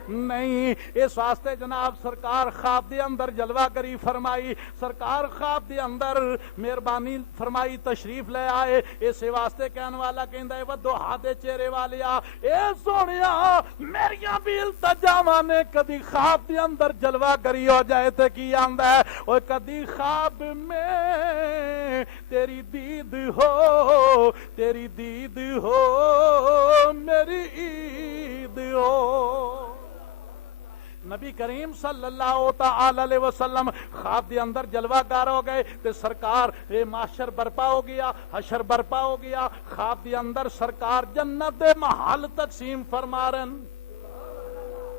نہیں۔ اس واسطے جناب سرکار خواب دے اندر جلوہ گری فرمائی، سرکار خواب دے اندر مہربانی فرمائی تشریف لے آئے، اس واسطے کہنے والا کہندا ہے وضحا دے چہرے والیا، اے سونیا میریاں بھی التجاواں نے کدی خواب دے اندر جلوہ گری ہو جائے تے کی آندا ہے، او کدی خواب میں تیری دید ہو، تیری دید ہو، میری عید ہو۔ نبی کریم صلی اللہ تعالی علیہ وسلم خواب دے اندر جلوہ گار ہو گئے تے سرکار معاشر برپا ہو گیا، حشر برپا ہو گیا۔ خواب دے اندر سرکار جنت دے محل تقسیم فرما رہن،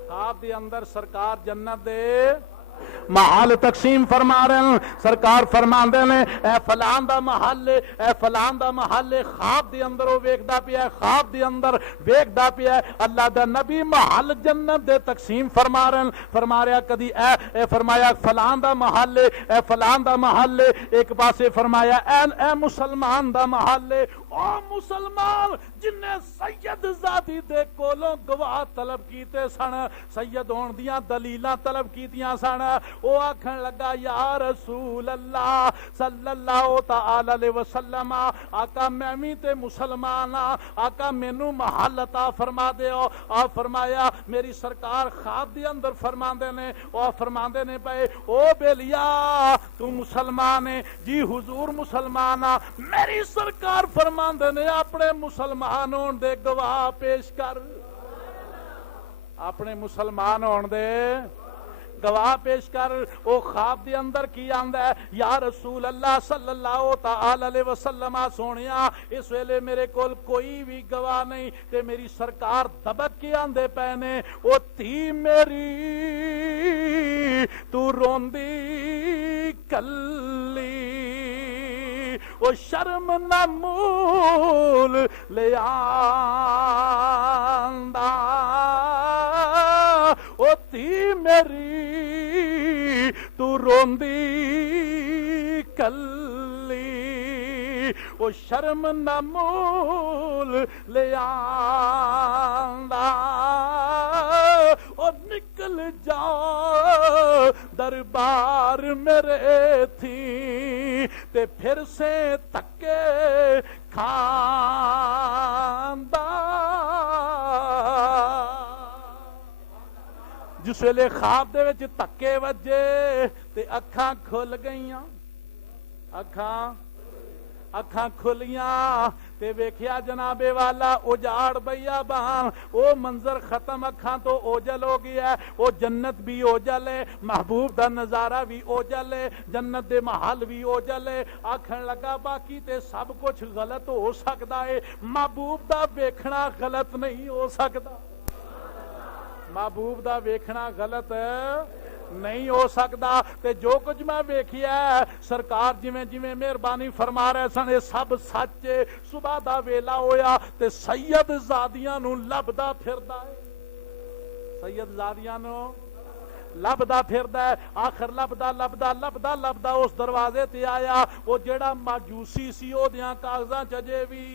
خواب دے اندر سرکار جنت دے محل تقسیم فرما رہے ہیں، سرکار فرماندے نے اے فلان دا محل، اے فلان دا محل، خواب دے اندر وہ ویکھدا پیا ہے، خواب دے اندر ویکھدا پیا ہے اللہ دا نبی محل جنت دے تقسیم فرما رہے ہیں۔ فرما رہا کدی اے فرمایا فلان دا محل، اے فلان دا محل، ایک پاسے فرمایا اے مسلمان دا محل، او مسلمان جن نے سید زادی دے کولوں گواہ طلب کیتے سن، سید ہون دیاں دلیلاں طلب کیتیاں سن، وہ آکھن لگا یا رسول اللہ صلی اللہ تعالی علیہ وسلم آقا میں بھی تے مسلمان آقا مینوں محل عطا فرما دیو. آپ فرمایا میری سرکار خواب دے اندر فرماندے نے او فرماندے نے پے او بیلیا تو مسلمان ہے جی حضور مسلمان میری سرکار فرماندے نے اپنے مسلمان ہون دے گواہ پیش کر اپنے مسلمان ہون دے گواہ پیش کر. او خواب دے اندر کی آندا ہے یا رسول اللہ صلی اللہ تعالی علیہ وسلم سونیا اس ویلے میرے کول کوئی بھی گواہ نہیں تے میری سرکار دبک کے آندے پے نے او تھی میری تو روندی کلی او شرم نہ مول لے آندا او تھی میری تو روندی کلی او شرم نہ مول لے آندا او نکل جا دربار میرے تھی تے پھر سے تکے کھاندا. جس ویلے خواب دے وچ تکے وجے تے اکھاں کھل گئیاں اکھاں کھلیاں تے ویکھیا جناب والا اجاڑ بیابان او منظر ختم اکھاں تو اوجل ہو گیا ہے. او جنت بھی اوجل ہے محبوب دا نظارہ بھی اوجل ہے جنت دے محل بھی اوجل ہے. آکھن لگا باقی تے سب کچھ غلط ہو سکدا ہے محبوب دا ویکھنا غلط نہیں ہو سکدا محبوب دا ویکھنا غلط نہیں ہو سکتا. تے جو کچھ میں ویکھیا سرکار جویں جویں مہربانی فرما رہے سن یہ سب سچ. صبح دا ویلا ہویا تے سید زادیاں نو لبدا پھردا ہے سید زادیاں نو لبدا پھردا ہے. آخر لبدا اس دروازے تے آیا وہ جیڑا ماجوسی سی او دیاں کاغذاں چجے وی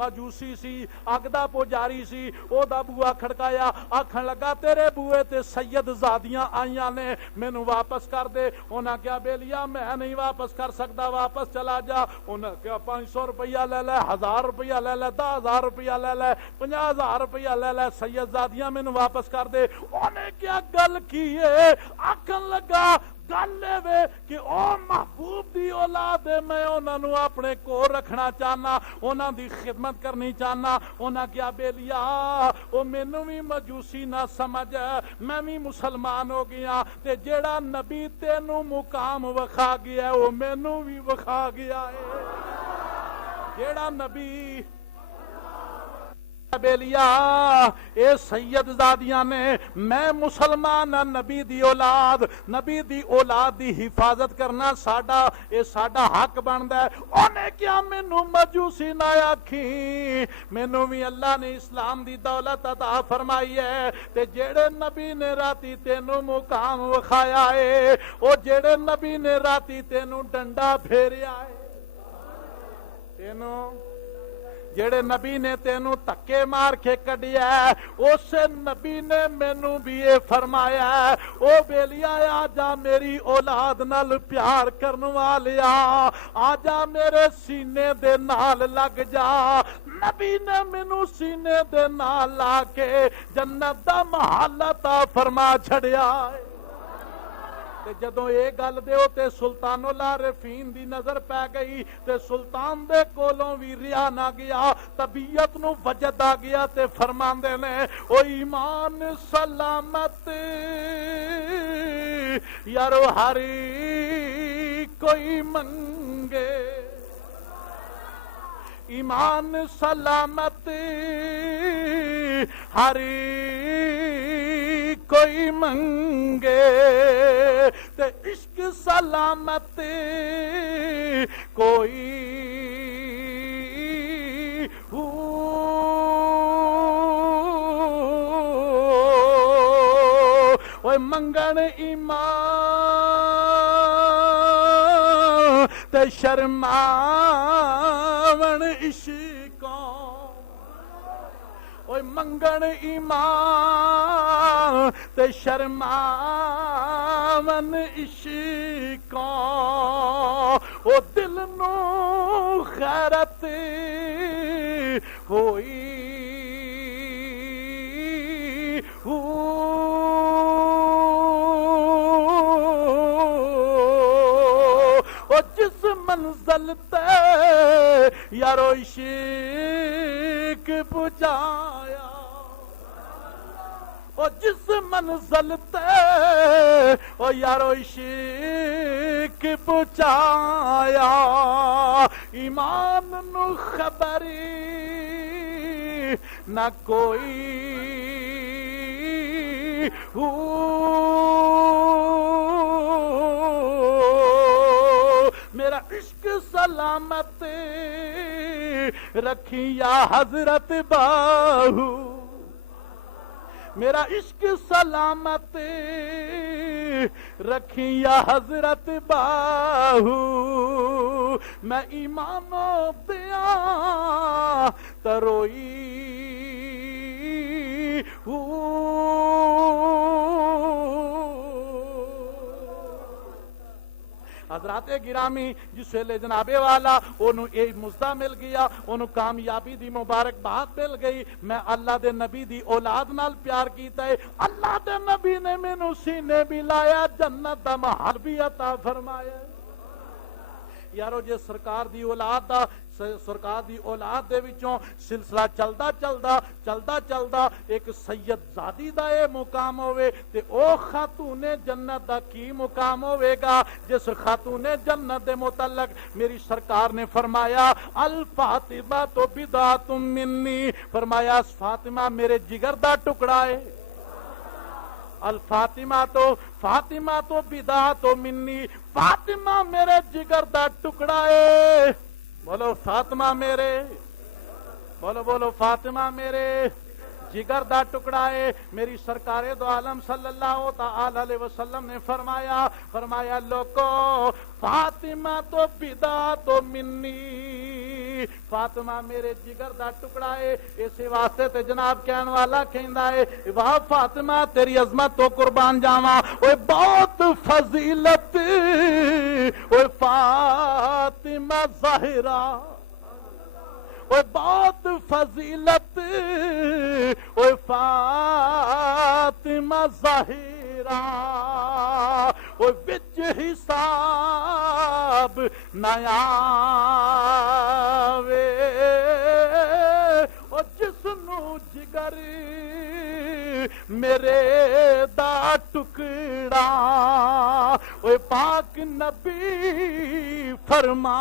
ماجوسی سی اگدا پجاری سی او دا بوا کھڑکایا آکھن لگا تیرے بوئے تے سید زادیاں آئیاں نے مینوں واپس کر دے. انہاں کیا بیلیا میں نہیں واپس کر سکتا واپس چلا جا. انہاں کیا 500 روپیہ لے لے 1000 روپیہ لے لے 10,000 روپیہ لے لے 50,000 روپیہ لے لے سید زادیاں مینوں واپس کر دے. انہیں کیا گل کی ہے آکھن لگا گل وے کہ او محبوب دی اولاد میں انہاں نو اپنے کو رکھنا چاہنا انہاں دی خدمت کرنی چاہنا. انہاں کیا بیلیا او مینوں بھی مجوسی نہ سمجھ میں بھی مسلمان ہو گیا تے جیڑا نبی تینوں مقام وکھا گیا او مینوں بھی وکھا گیا ہے. جیڑا نبی بیلیا اے سید زادیاں نے میں مسلمان نبی دی اولاد دی حفاظت کرنا ساڈا حق بندا ہے. اونے کیا مینوں مجوسی نہ آکھی مینوں بھی اللہ نے اسلام دی دولت عطا فرمائی ہے تے جیڑے نبی نے راتی تینوں مقام وکھایا ہے او جیڑے نبی نے راتی تینوں ڈنڈا پھیریا ہے تینوں جیڑے نبی نے تینوں تکے مار کے کڈیا ہے اس نبی نے مینوں بھی یہ فرمایا ہے او بیلیا آجا میری اولاد نال پیار کرن والیا آجا میرے سینے دے نال لگ جا. نبی نے مینوں سینے دے نال لا کے جنت دا محل عطا فرما چھڑیا ہے. تے جدوں اے گل دیو تے سلطان العارفین دی نظر پہ گئی تے سلطان دے کولوں وی ریا نہ گیا طبیعت نو وجد آ گیا تے فرماندے نے او ایمان سلامت یارو ہری کوئی منگے ایمان سلامت ہری کوئی منگے تے عشق سلامت کوئی اوے منگن ایمان تے شرماون عشقوں اوے منگن ایمان تے شرماون عشقاں او دل نو غیرت ہوئی جس منزل تے یارو عشق پہنچایا او جس منزل تے او یارو عشق پہنچایا ایمان نو خبری نہ کوئی میرا عشق سلامت رکھی یا حضرت باہو میرا عشق سلامت رکھی یا حضرت باہو میں ایمانو دیا تروئی حضرات گرامی جس ویلے جناب والا انہوں اے مزدہ مل گیا انہوں کامیابی دی مبارک بات مل گئی میں اللہ دے نبی دی اولاد نال پیار کیتا ہے اللہ دے نبی نے مینوں سینے بھی لایا جنت دا محل بھی عطا فرمایا یارو جے سرکار دی اولاد دا سرکار دی اولاد دے وچوں سلسلہ چلدا ایک سید زادی دا اے مقام ہوئے تے او خاتون جنت دا کی مقام ہوئے گا جس خاتون جنت دے متعلق میری سرکار نے فرمایا الفاطمہ تو بدعۃ منی فرمایا فاطمہ میرے جگر دا ٹکڑا ہے الفاطمہ تو بدعۃ منی فاطمہ میرے جگر دا ٹکڑا ہے بولو فاطمہ میرے بولو فاطمہ میرے جگر دا ٹکڑا ہے میری سرکار دو عالم صلی اللہ علیہ وسلم نے فرمایا لوگو فاطمہ تو بدعۃ منی فاطمہ میرے جگر دا ٹکڑا ہے اسی واسطے تے جناب کہن والا کہندا ہے واہ فاطمہ تیری عظمت تو قربان جاواں اوے بہت فضیلت اوے فاطمہ زہرا اوے بہت فضیلت اوے فاطمہ زہرا اوے وچ حساب نہ آوے او جس نو جگر میرے دا ٹکڑا اوے پاک نبی فرما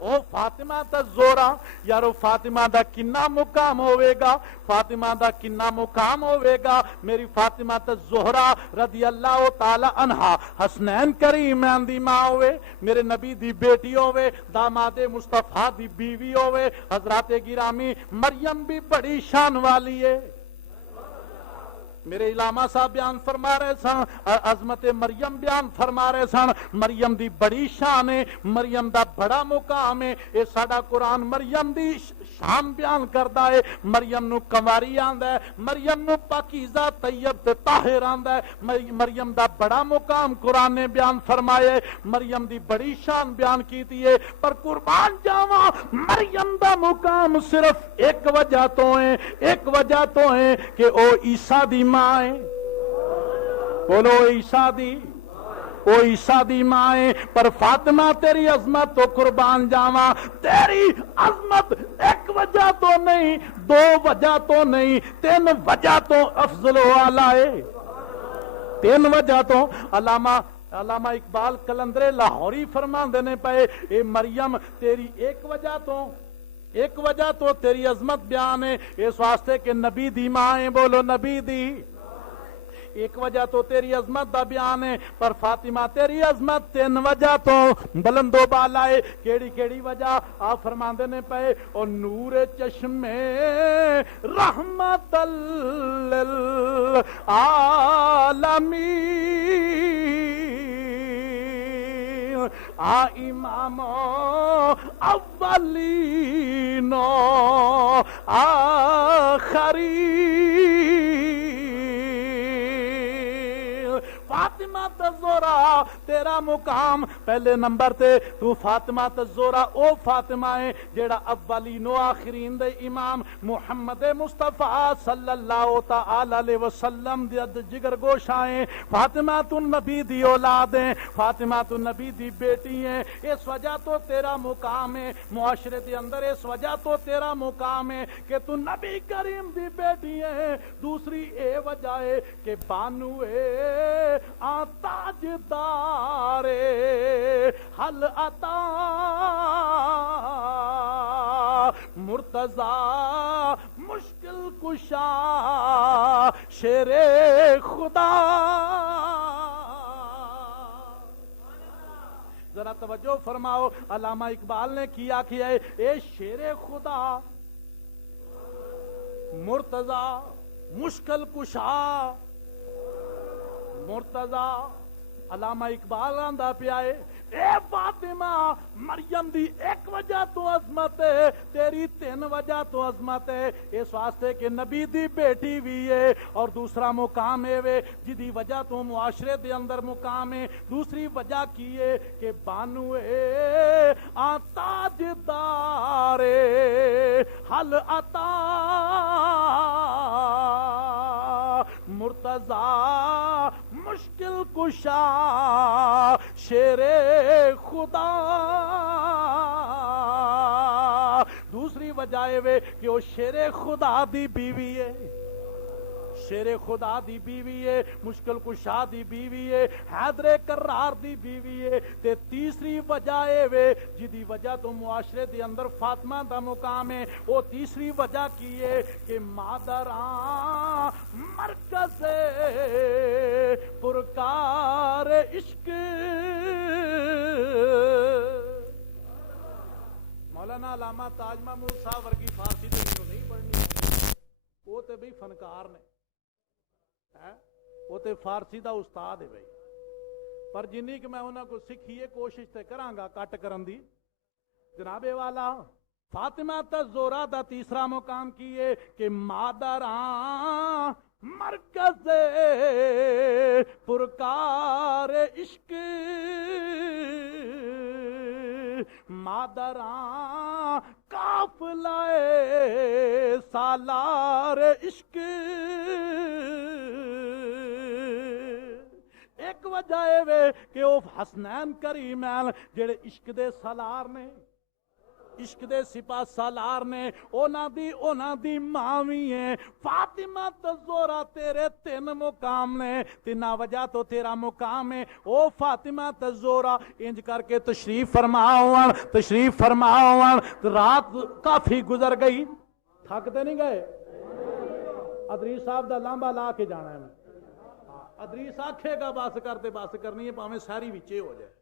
او فاطمہ دا زورا یارو فاطمہ دا کنا مقام ہوئے گا فاطمہ دا کنا مقام ہوئے گا میری فاطمہ دا زہرا رضی اللہ تعالی عنہا حسنین کریمین دی ماں ہوئے میرے نبی دی بیٹی ہوئے داماد مصطفیٰ دی بیوی ہوئے حضرات گرامی مریم بھی بڑی شان والی ہے میرے علامہ صاحب بیان فرما رہے سن عظمت مریم بیان فرما رہے سن مریم دی بڑی شان ہے مریم دا بڑا مقام ہے اے ساڈا قرآن مریم دی شان بیان کردا ہے مریم نو کنواری آندا ہے مریم نو پاکیزہ طیب تے طاہر آندا ہے مریم دا بڑا مقام قرآن نے بیان فرمایا ہے مریم دی بڑی شان بیان کیتی ہے پر قربان جاواں مریم دا مقام صرف ایک وجہ تو ہے کہ او عیسیٰ دی ماں ہے بولو عیسیٰ دی ماں ہے پر فاطمہ تیری عظمت تو قربان جاواں تیری عظمت ایک وجہ تو نہیں دو وجہ تو نہیں تین وجہ تو افضل والا ہے تین وجہ تو علامہ اقبال کلندر لاہوری فرمان دینے پائے اے مریم تیری ایک وجہ تو تیری عظمت بیان ہے اس واسطے کہ نبی دی ماں ہے بولو نبی دی ایک وجہ تو تیری عظمت دا بیان ہے پر فاطمہ تیری عظمت تین وجہ تو بلند و بالا ہے کیڑی وجہ آپ فرماندے نے پئے اور نور چشمے رحمت للعالمین امام اولین و آخرین فاطمہ الزہرا تیرا مقام پہلے نمبر تے تو فاطمہ الزہرا او فاطمہ ہے جیڑا اولین و آخرین دے امام محمد مصطفیٰ صلی اللہ تعالی علیہ وسلم دے جگر گوشائیں فاطمہ تو نبی دی اولاد ہیں فاطمہ تو نبی دی بیٹی ہیں اس وجہ تو تیرا مقام ہے معاشرے دے اندر اس وجہ تو تیرا مقام ہے کہ تو نبی کریم دی بیٹی ہے دوسری اے وجہ ہے کہ بانو تاجدار حل عطا مرتضی مشکل کشا شیر خدا ذرا توجہ فرماؤ علامہ اقبال نے کیا ہے اے شیر خدا مرتضی مشکل کشا مرتضی علامہ اقبال آندا پیا ہے اے فاطمہ مریم دی ایک وجہ تو عظمت ہے تیری تین وجہ تو عظمت ہے اس واسطے کہ نبی دی بیٹی بھی ہے اور دوسرا مقام ہے وے جدی وجہ تو معاشرے دے اندر مقام ہے دوسری وجہ کی ہے کہ بانو تاجدار حل عطا مرتضی مشکل کشا شیر خدا دوسری وجہ ہے کہ وہ شیر خدا دی بیوی ہے شیر خدا دی بیوی ہے مشکل کشا دی بیوی ہے حیدر کرار دی بیوی ہے تے تیسری وجہ ہے جدی وجہ تو معاشرے دے اندر فاطمہ دا مقام ہے وہ تیسری وجہ کی ہے کہ مادراں مرکز پرکار عشق مولانا علامہ تاج محمود صاحب ورگی فارسی تو نہیں پڑھنی وہ تے بھئی فنکار نے وہ تے فارسی دا استاد ہے بھائی پر جنی کہ میں انہاں کو سکھیے کوشش تے کرانگا کٹ کرن دی جناب والا فاطمہ الزہرا دا تیسرا مقام کیے کہ مادراں مرکز پرکار عشق مادراں قافلہ سالار عشق ایک وجہ ہے کہ وہ حسنین کریمین جڑے عشق دے سالار نے عشق دے سپاہ سالار نے اونا دی ماوی ہیں فاطمہ الزہرا تیرے تین مقام نے تینا وجہ تو تیرا مقام ہے او فاطمہ الزہرا انج کر کے تشریف فرماؤں رات کافی گزر گئی تھکتے نہیں گئے ادریس صاحب دا لامبا لا کے جانا ہے میں ادریس آکھے گا بس کرتے بس کرنی ہے پاویں ساری وچے ہو جائے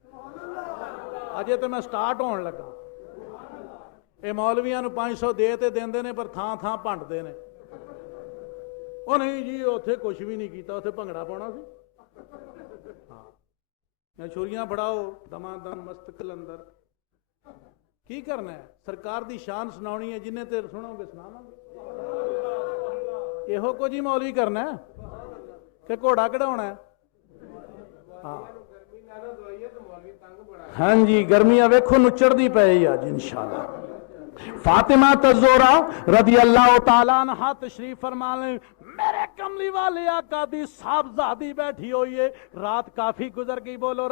اجے تو میں سٹارٹ ہون لگا اے مولویاں نو 500 دے تے دیندے نے پر تھاں تھاں پھنڈدے نے او نہیں جی اوتھے کچھ بھی نہیں کیتا اوتھے بھنگڑا پاਉਣਾ سی ہاں چھوریاں پھڑاؤ دما دم مست کلندر کی کرنا ہے سرکار دی شان سناونی ہے جنہیں تے سنو گے سناواں گے یہو کو جی مولوی کرنا ہے کہ گھوڑا کڑھاونا ہے ہاں جی گرمیاں ویکھو نچڑ دی پئی اج انشاءاللہ فاطمہ الزہرا رضی اللہ تعالیٰ عنہ تشریف فرما لیں میرے کملی والے آقا دی صاحبزادی بیٹھی ہوئی ہے رات کافی گزر گئی بولو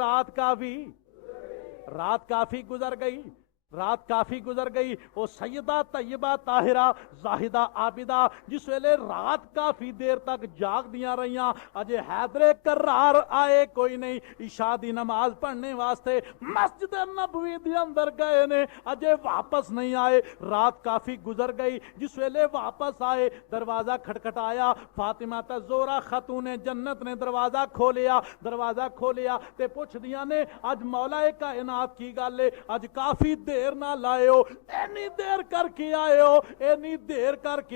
رات کافی گزر گئی وہ سیدہ طیبہ طاہرہ زاہدہ عابدہ جس ویلے رات کافی دیر تک جاگ دیاں رہیاں اجے حیدر کرار آئے کوئی نہیں عشاء دی نماز پڑھنے واسطے مسجد نبوی دے اندر گئے نے اجے واپس نہیں آئے رات کافی گزر گئی جس ویلے واپس آئے دروازہ کھٹکھٹایا فاطمہ الزہرا خاتون جنت نے دروازہ کھولیا تے پوچھ دیاں نے اج مولا کائنات کی گل ہے اج کافی دیر نہ لائے ہو اینی دیر کر کے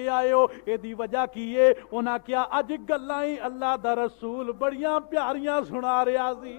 آئے ہو اے دی وجہ کی ہے انہاں کیا اج گلاں ہی اللہ دا رسول بڑیاں پیاریاں سنا رہا سی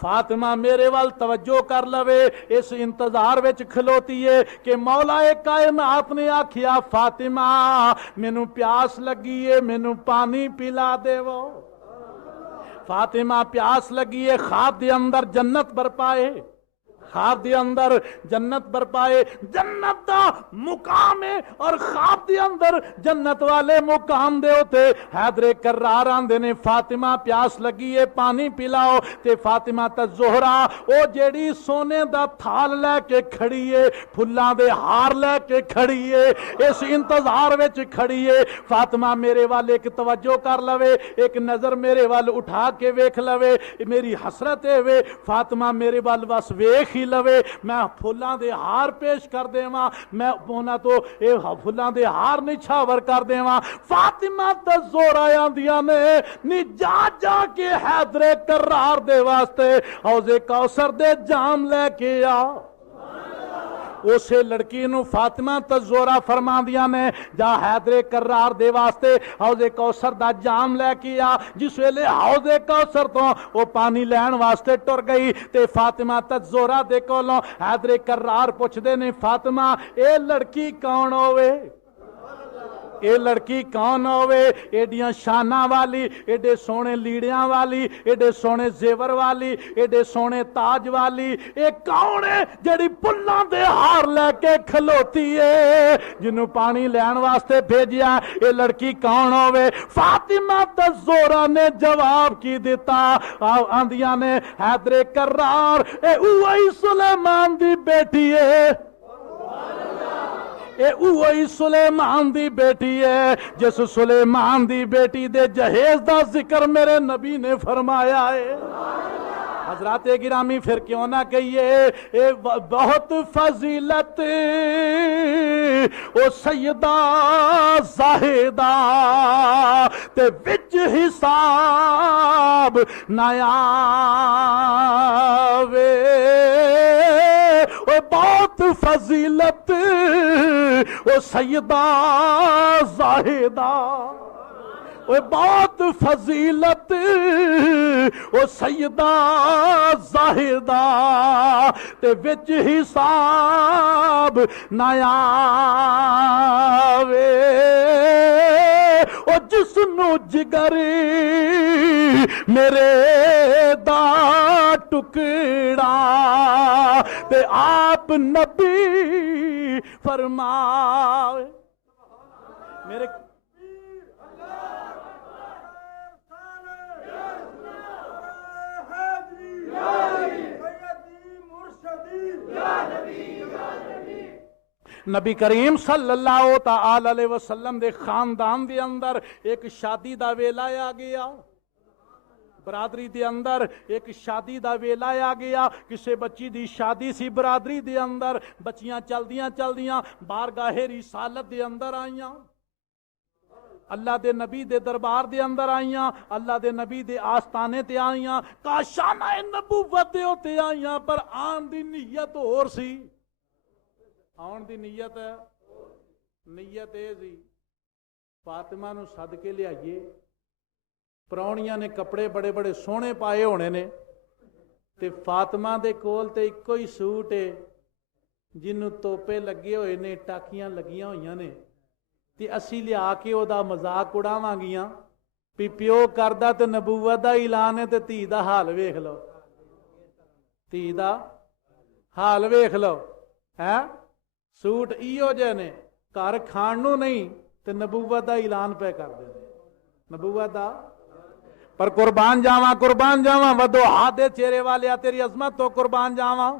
فاطمہ میرے وال توجہ کر لوے، اس انتظار وچ کھلوتی ہے کہ مولا کائنات نے آکھیا فاطمہ مینوں پیاس لگی ہے، مینوں پانی پلا دیو۔ فاطمہ پیاس لگی ہے، خواب دے اندر جنت برپائے، خواب دے اندر جنت برپائے، جنت دا مقام ہے اور خواب دے اندر جنت والے مقام دے ہوتے۔ حیدر کرار آندے نے فاطمہ پیاس لگی ہے پانی پلاؤ، تے فاطمہ الزہرا او جیڑی سونے دا تھال لے کے کھڑی ہے، پھلاں دے ہار لے کے کھڑی ہے، اس انتظار وچ کھڑی ہے۔ فاطمہ میرے وال ایک توجہ کر لوے، ایک نظر میرے وال اٹھا کے ویکھ لوے، میری حسرت ہے وے فاطمہ میرے وال بس ویکھ لوے، میں پھلاں دے ہار پیش کر دیواں، میں انہاں تو اے پھلاں دے ہار نچھاور کر دیواں۔ فاطمہ الزہرا آندیاں نے نی جا جا کے حیدر کرار دے واسطے حوض کوثر دے جام لے کے آ۔ اسے لڑکی نو فاطمہ الزہرا فرماندیاں نے جا حیدر کرار دے واسطے حوض کوثر دا جام لے کے آ۔ جس ویلے حوض کوثر تو وہ پانی لین واسطے ٹر گئی تے فاطمہ الزہرا دے کولوں حیدر کرار پوچھ دے نے فاطمہ اے لڑکی کون ہوئے، اے لڑکی کون ہوئے، ایڈیاں شاناں والی، ایڈے سونے لیڑیاں والی، ایڈے سونے زیور والی، ایڈے سونے تاج والی، اے کون ہے جڑی پلاں دے ہار لے کے کھلوتی ہے، جنوں پانی لین واسطے بھیجیا، اے لڑکی کون ہوئے۔ فاطمہ الزہرا نے جواب کی دیتا، آندیاں نے حیدر کرار اے اوہی سلیمان دی بیٹی ہے، اے اوہی سلیمان دی بیٹی ہے جس سلیمان دی بیٹی دے جہیز دا ذکر میرے نبی نے فرمایا ہے۔ حضرات گرامی پھر کیوں نہ کہیے اے بہت فضیلت او سیدہ زاہدہ تے وچ حساب نہ آوے، بہت فضیلت او سیدہ زاہدہ، بہت فضیلت او سیدہ زاہدہ تے وچ حساب نہ آوے، او جس نو جگر میرے دا ٹکڑا تے آپ نبی فرمائے۔ میرے نبی کریم صلی اللہ تعالی علیہ وسلم دے خاندان دے اندر ایک شادی دا ویلا آ گیا، برادری دے اندر ایک شادی دا ویلا آ گیا، کسے بچی دی شادی سی برادری دے اندر، بچیاں چلدیاں چلدیاں بارگاہ رسالت دے اندر آئیاں، اللہ دے نبی دے دربار دے اندر آئیاں، اللہ دے نبی دے آستانے تے آئیاں، کاشانہ نبوت دے ہوتے آئیاں، پر آن دی نیت اور سی، آن دی نیت ہے، نیت اے سی فاطمہ نو سد کے لے آئیے، پراؤنیاں نے کپڑے بڑے بڑے سونے پائے ہونے نے، تے فاطمہ دے کول تے ایک کوئی سوٹ ہے جنوں توپے لگے ہوئے نے، ٹاکیاں لگیاں ہوئیاں نے، تے اسی لیا کے او دا مذاق اڑاواں گیاں، پیو کردا تے نبوت دا اعلان ہے تے دھی دا حال ویکھ لو، دھی دا حال ویکھ لو، ہے سوٹ ایو جے نے، گھر کھان نو نہیں تے نبوت دا اعلان پہ کر دے نبوت دا۔ پر قربان جاواں ودوحا دے چہرے والیا تیری عظمت تو قربان جاواں،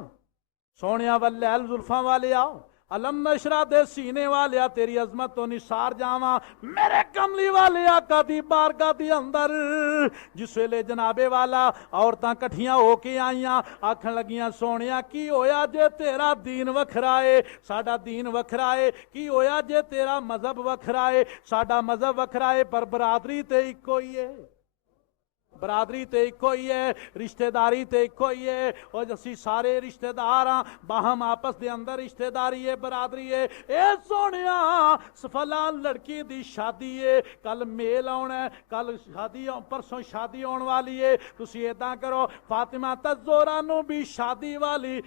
سونیا واللیل زلفاں والیا، علم نشرہ دے سینے والیا تیری عظمت تو نثار جاواں، میرے کملی والے آقا دی بارگاہ دی اندر جس ویلے جنابے والا عورتاں کٹھیاں ہو کے آئیاں، آکھن لگیاں سونیا کی ہویا جے تیرا دین وکھرائے ساڈا دین وکھرائے، کی ہویا جے تیرا مذہب وکھرائے ساڈا مذہب وکھرائے، پر برادری تے ایک کوئی ہے، برادری تے ایکو ہی ہے، رشتہ داری تے ایکو ہی ہے، اور اسی سارے رشتہ دار ہاں، باہم آپس دے اندر رشتہ داری ہے، برادری ہے۔ اے سونیا فلان لڑکی دی شادی ہے، کل میل آنا ہے، کل شادی پرسوں شادی آن والی ہے، تسی ایداں کرو فاطمہ تزورا نو بھی شادی والی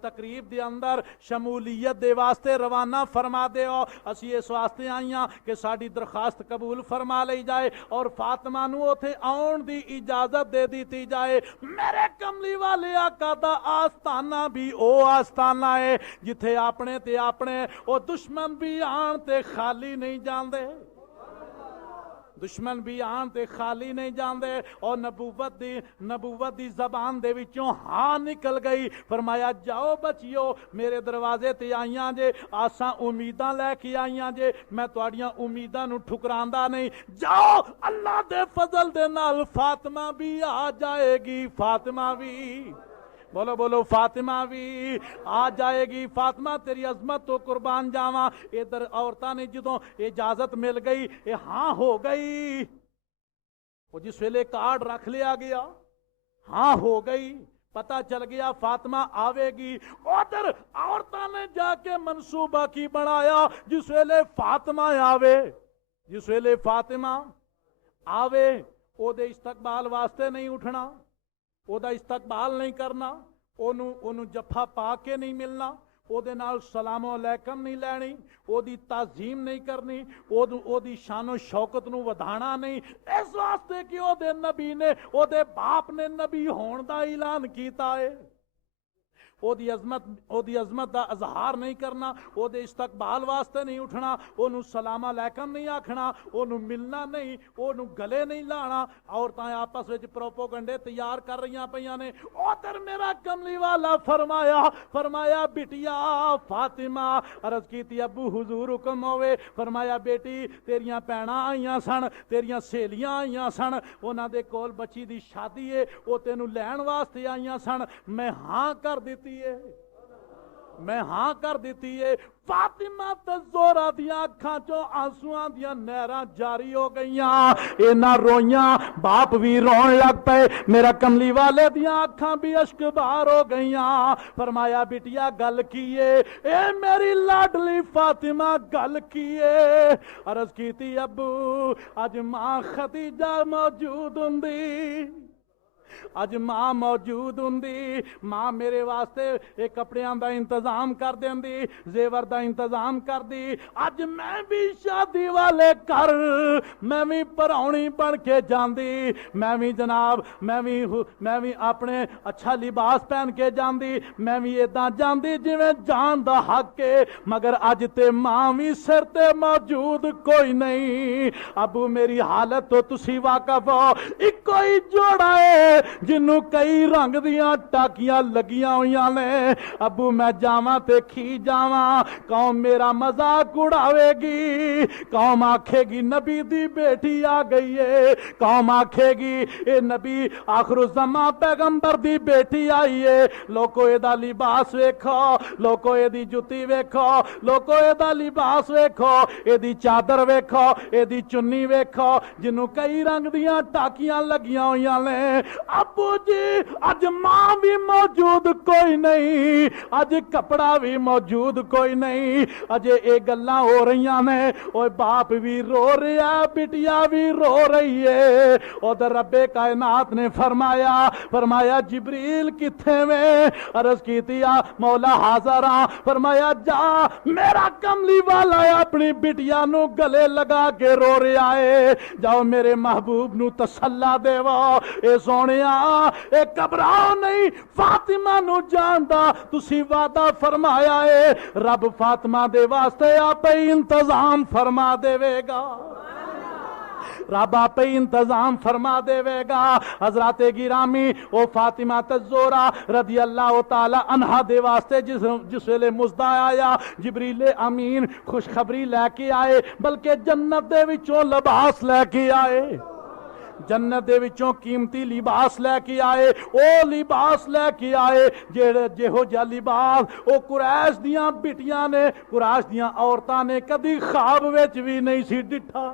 تقریب دے اندر شمولیت دے واسطے روانہ فرما دے ہو۔ اسی اس واسطے آئیاں کہ ساڈی درخواست قبول فرما لئی جائے اور فاطمہ نو اوتھے آن دی اجازت دے دیتی جائے۔ میرے کملی والے آقا دا آستانہ بھی او آستانہ ہے جتھے اپنے تے اپنے او دشمن بھی آن تے خالی نہیں جاندے، دشمن بھی آن تے خالی نہیں جاندے۔ اور نبوت دی زبان دے وچوں ہاں نکل گئی، فرمایا جاؤ بچیو میرے دروازے تے آئیاں جے، آساں امیداں لے کے آئیاں جے، میں تواڈیاں امیداں نو ٹھکراندا نہیں، جاؤ اللہ دے فضل دے نال فاطمہ بھی آ جائے گی، فاطمہ بھی بولو بولو فاطمہ بھی آ جائے گی۔ فاطمہ تیری عظمت تو قربان جاواں۔ ادھر عورتاں نے جدوں اجازت مل گئی، اے ہاں ہو گئی، وہ جس ویلے کارڈ رکھ لیا گیا ہاں ہو گئی، پتہ چل گیا فاطمہ آوے گی۔ ادھر عورتاں نے جا کے منصوبہ کی بنایا، جس ویلے فاطمہ آوے، جس ویلے فاطمہ آوے او دے استقبال واسطے نہیں اٹھنا، او دا استقبال نہیں کرنا، اونوں جفا پا کے نہیں ملنا، او دے نال سلام علیکم نہیں لینی، او دی تعظیم نہیں کرنی، او دی شان و شوکت نو ودھانا نہیں، اس واسطے کہ او دے نبی نے، او دے باپ نے نبی ہون دا اعلان کیتا ہے۔ او دی عظمت دا اظہار نہیں کرنا، او دے استقبال واسطے نہیں اٹھنا، اونوں سلام علیکم نہیں آکھنا، اونوں ملنا نہیں، اونوں گلے نہیں لانا۔ عورتاں آپس وچ پروپوگنڈے تیار کر رہیاں پیاں نے۔ ادھر میرا کملی والا فرمایا بٹیا فاطمہ عرض کیتی ابو حضور حکم ہوئے، فرمایا بیٹی تیریاں بھیناں آئیاں سن، تیریاں سہیلیاں آئیاں سن، انہاں دے کول بچی دی شادی ہے، او تینوں لین واسطے آئیاں سن، میں ہاں کر دیتی ہے، میں ہاں کر دیتی ہے۔ فاطمہ تزورا دیاں اکھاں چوں آنسواں دیاں نہراں جاری ہو گئیاں، اینا روئیاں باپ بھی رون لگ پے، میرا کملی والے دیاں اکھاں بھی اشک بار ہو گئیاں۔ فرمایا بٹیا گل کیے، اے میری لاڈلی فاطمہ گل کیے؟ عرض کیتی ابو اج ماں خدیجہ موجود ہوندی، اج ماں موجود ہوندی، ماں میرے واسطے ایک کپڑیاں دا انتظام کر دیندی، زیور دا انتظام کر دی، اج میں بھی شادی والے کر میں بھی پراؤنی بن کے جاندی، میں بھی جناب میں بھی اپنے اچھا لباس پہن کے جاندی، میں بھی اداں جاندی جویں جان دا حق ہے، مگر اج تے ماں بھی سر تے موجود کوئی نہیں۔ ابو میری حالت تو تسی واقف ہو، ایک کوئی جوڑا ہے جنوں کئی رنگ دیاں ٹاکیاں لگیاں ہویاں نے، ابو میں جاواں تے کھی جاواں، قوم میرا مذاق اڑاوے گی، قوم آکھے گی نبی دی بیٹی آ گئی ہے، قوم آکھے گی اے نبی آخر الزمان پیغمبر دی بیٹی آئی ہے، لوکو اے دا لباس ویکھو، لوکو اے دی جتی ویکھو، لوکو اے دا لباس ویکھو، اے دی چادر ویکھو، اے دی چنی ویکھو جنوں کئی رنگ دیاں ٹاکیاں لگیاں ہویاں نے۔ ابو جی اج ماں بھی موجود کوئی نہیں، اج کپڑا بھی موجود کوئی نہیں، اج اے گلاں ہو رہیاں نے، اوے باپ بھی رو رہا، بٹیا بھی رو رہی ہے۔ ادھر رب کائنات نے فرمایا جبریل کتھے میں؟ عرض کیتی مولا حاضر ہاں۔ فرمایا جا میرا کملی والا اپنی بٹیا نو گلے لگا کے رو رہا ہے، جاؤ میرے محبوب نو تسلا دیو، اے سونیا اے گھبراؤ نہیں، فاطمہ نو جاندا تسی وعدہ فرمایا ہے، رب فاطمہ دے واسطے آپ انتظام فرما دے گا، رب آپ انتظام فرما دے گا۔ حضرات گرامی او فاطمہ تزورا رضی اللہ تعالی عنہا دے واسطے جس ویلے مزدہ آیا، جبریل امین خوشخبری لے کے آئے، بلکہ جنت دے وچوں لباس لے کے آئے، جنت دے وچوں قیمتی لباس لے کے آئے، او لباس لے کے آئے جہو جا لباس او قریش دیاں بٹیاں نے، قریش دیاں عورتاں نے کدی خواب وچ بھی نہیں سی ڈٹھا،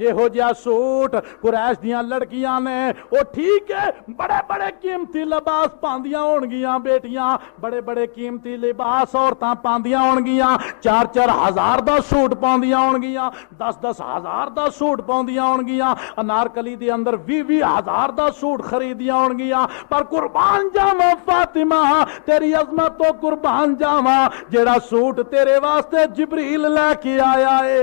ਜਿਹੋ ਜਿਹਾ ਸੂਟ ਕੁਰੈਸ਼ ਦੀਆਂ ਲੜਕੀਆਂ ਨੇ, ਉਹ ਠੀਕ ਹੈ ਬੜੇ ਬੜੇ ਕੀਮਤੀ ਲਿਬਾਸ ਪਾਉਂਦੀਆਂ ਹੋਣਗੀਆਂ ਬੇਟੀਆਂ, ਬੜੇ ਬੜੇ ਕੀਮਤੀ ਲਿਬਾਸ ਔਰਤਾਂ ਪਾਉਂਦੀਆਂ ਹੋਣਗੀਆਂ, 4-4 ਹਜ਼ਾਰ ਦਾ ਸੂਟ ਪਾਉਂਦੀਆਂ ਹੋਣਗੀਆਂ, 10-10 ਹਜ਼ਾਰ ਦਾ ਸੂਟ ਪਾਉਂਦੀਆਂ ਹੋਣਗੀਆਂ, ਅਨਾਰਕਲੀ ਦੇ ਅੰਦਰ 20-20 ਹਜ਼ਾਰ ਦਾ ਸੂਟ ਖਰੀਦੀਆਂ ਹੋਣਗੀਆਂ, ਪਰ ਕੁਰਬਾਨ ਜਾਵਾਂ ਫਾਤਿਮਾ ਤੇਰੀ ਅਜ਼ਮਤ ਤੋਂ ਕੁਰਬਾਨ ਜਾਵਾਂ, ਜਿਹੜਾ ਸੂਟ ਤੇਰੇ ਵਾਸਤੇ ਜਿਬਰੀਲ ਲੈ ਕੇ ਆਇਆ ਏ,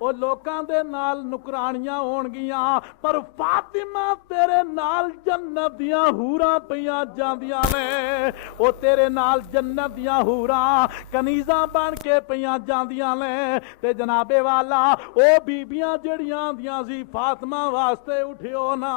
ਉਹ ਲੋਕਾਂ ਦੇ ਨਾਲ ਨੁਕਰਾਣੀਆਂ ਹੋਣਗੀਆਂ, ਪਰ ਫਾਤਿਮਾ ਤੇਰੇ ਨਾਲ ਜੰਨਤ ਦੀਆਂ ਹੂਰਾਂ ਪਈਆਂ ਜਾਂਦੀਆਂ ਨੇ। ਉਹ ਤੇਰੇ ਨਾਲ ਜੰਨਤ ਦੀਆਂ ਹੂਰਾਂ ਕਨੀਜ਼ਾਂ ਬਣ ਕੇ ਪਈਆਂ ਜਾਂਦੀਆਂ ਨੇ। ਤੇ ਜਨਾਬੇ ਵਾਲਾ ਉਹ ਬੀਬੀਆਂ ਜਿਹੜੀਆਂ ਆਂਦੀਆਂ ਸੀ ਫਾਤਿਮਾ ਵਾਸਤੇ ਉਠਿਓ ਨਾ,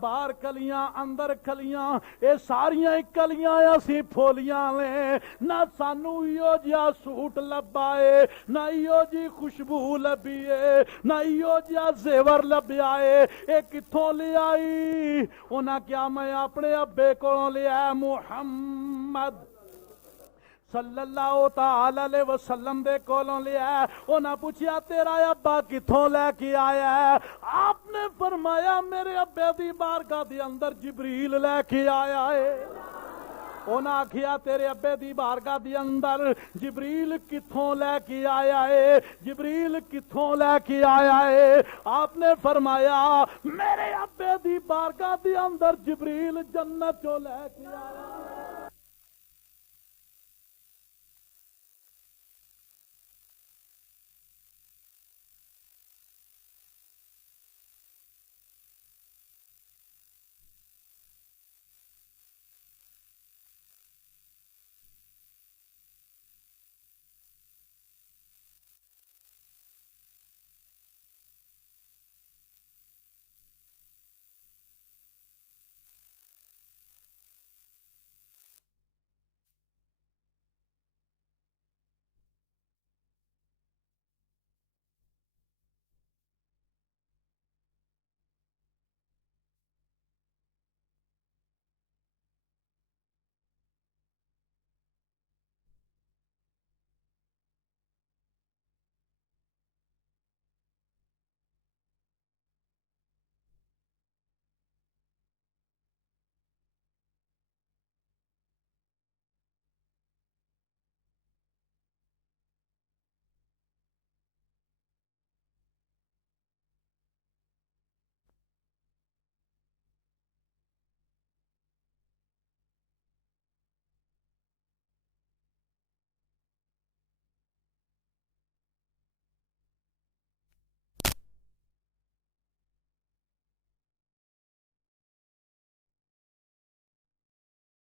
باہر کلیاں اندر کلیاں اے ساریاں کلیاں اسی پھولیاں نے نہ سانو ایو جیا سوٹ لبا اے نہ ایو جی خوشبو لبی اے نہ ایو جیا زیور لبیا اے اے کتھوں لے آئی انہاں کیا میں اپنے ابے کولوں لیا محمد صلی اللہ تعالی علیہ وسلم دے کولوں لیا انہاں پوچھیا تیرا ابا کتھوں لے کے آیا ہے آپ نے فرمایا میرے ابے دی بارگاہ دے اندر جبریل لے کے آیا ہے انہاں آکھیا تیرے ابے دی بارگاہ دی اندر جبریل کتھوں لے کے آیا ہے جبریل کتھوں لے کے آیا ہے آپ نے فرمایا میرے ابے دی بارگاہ دی اندر جبریل جنت چوں لے کے آیا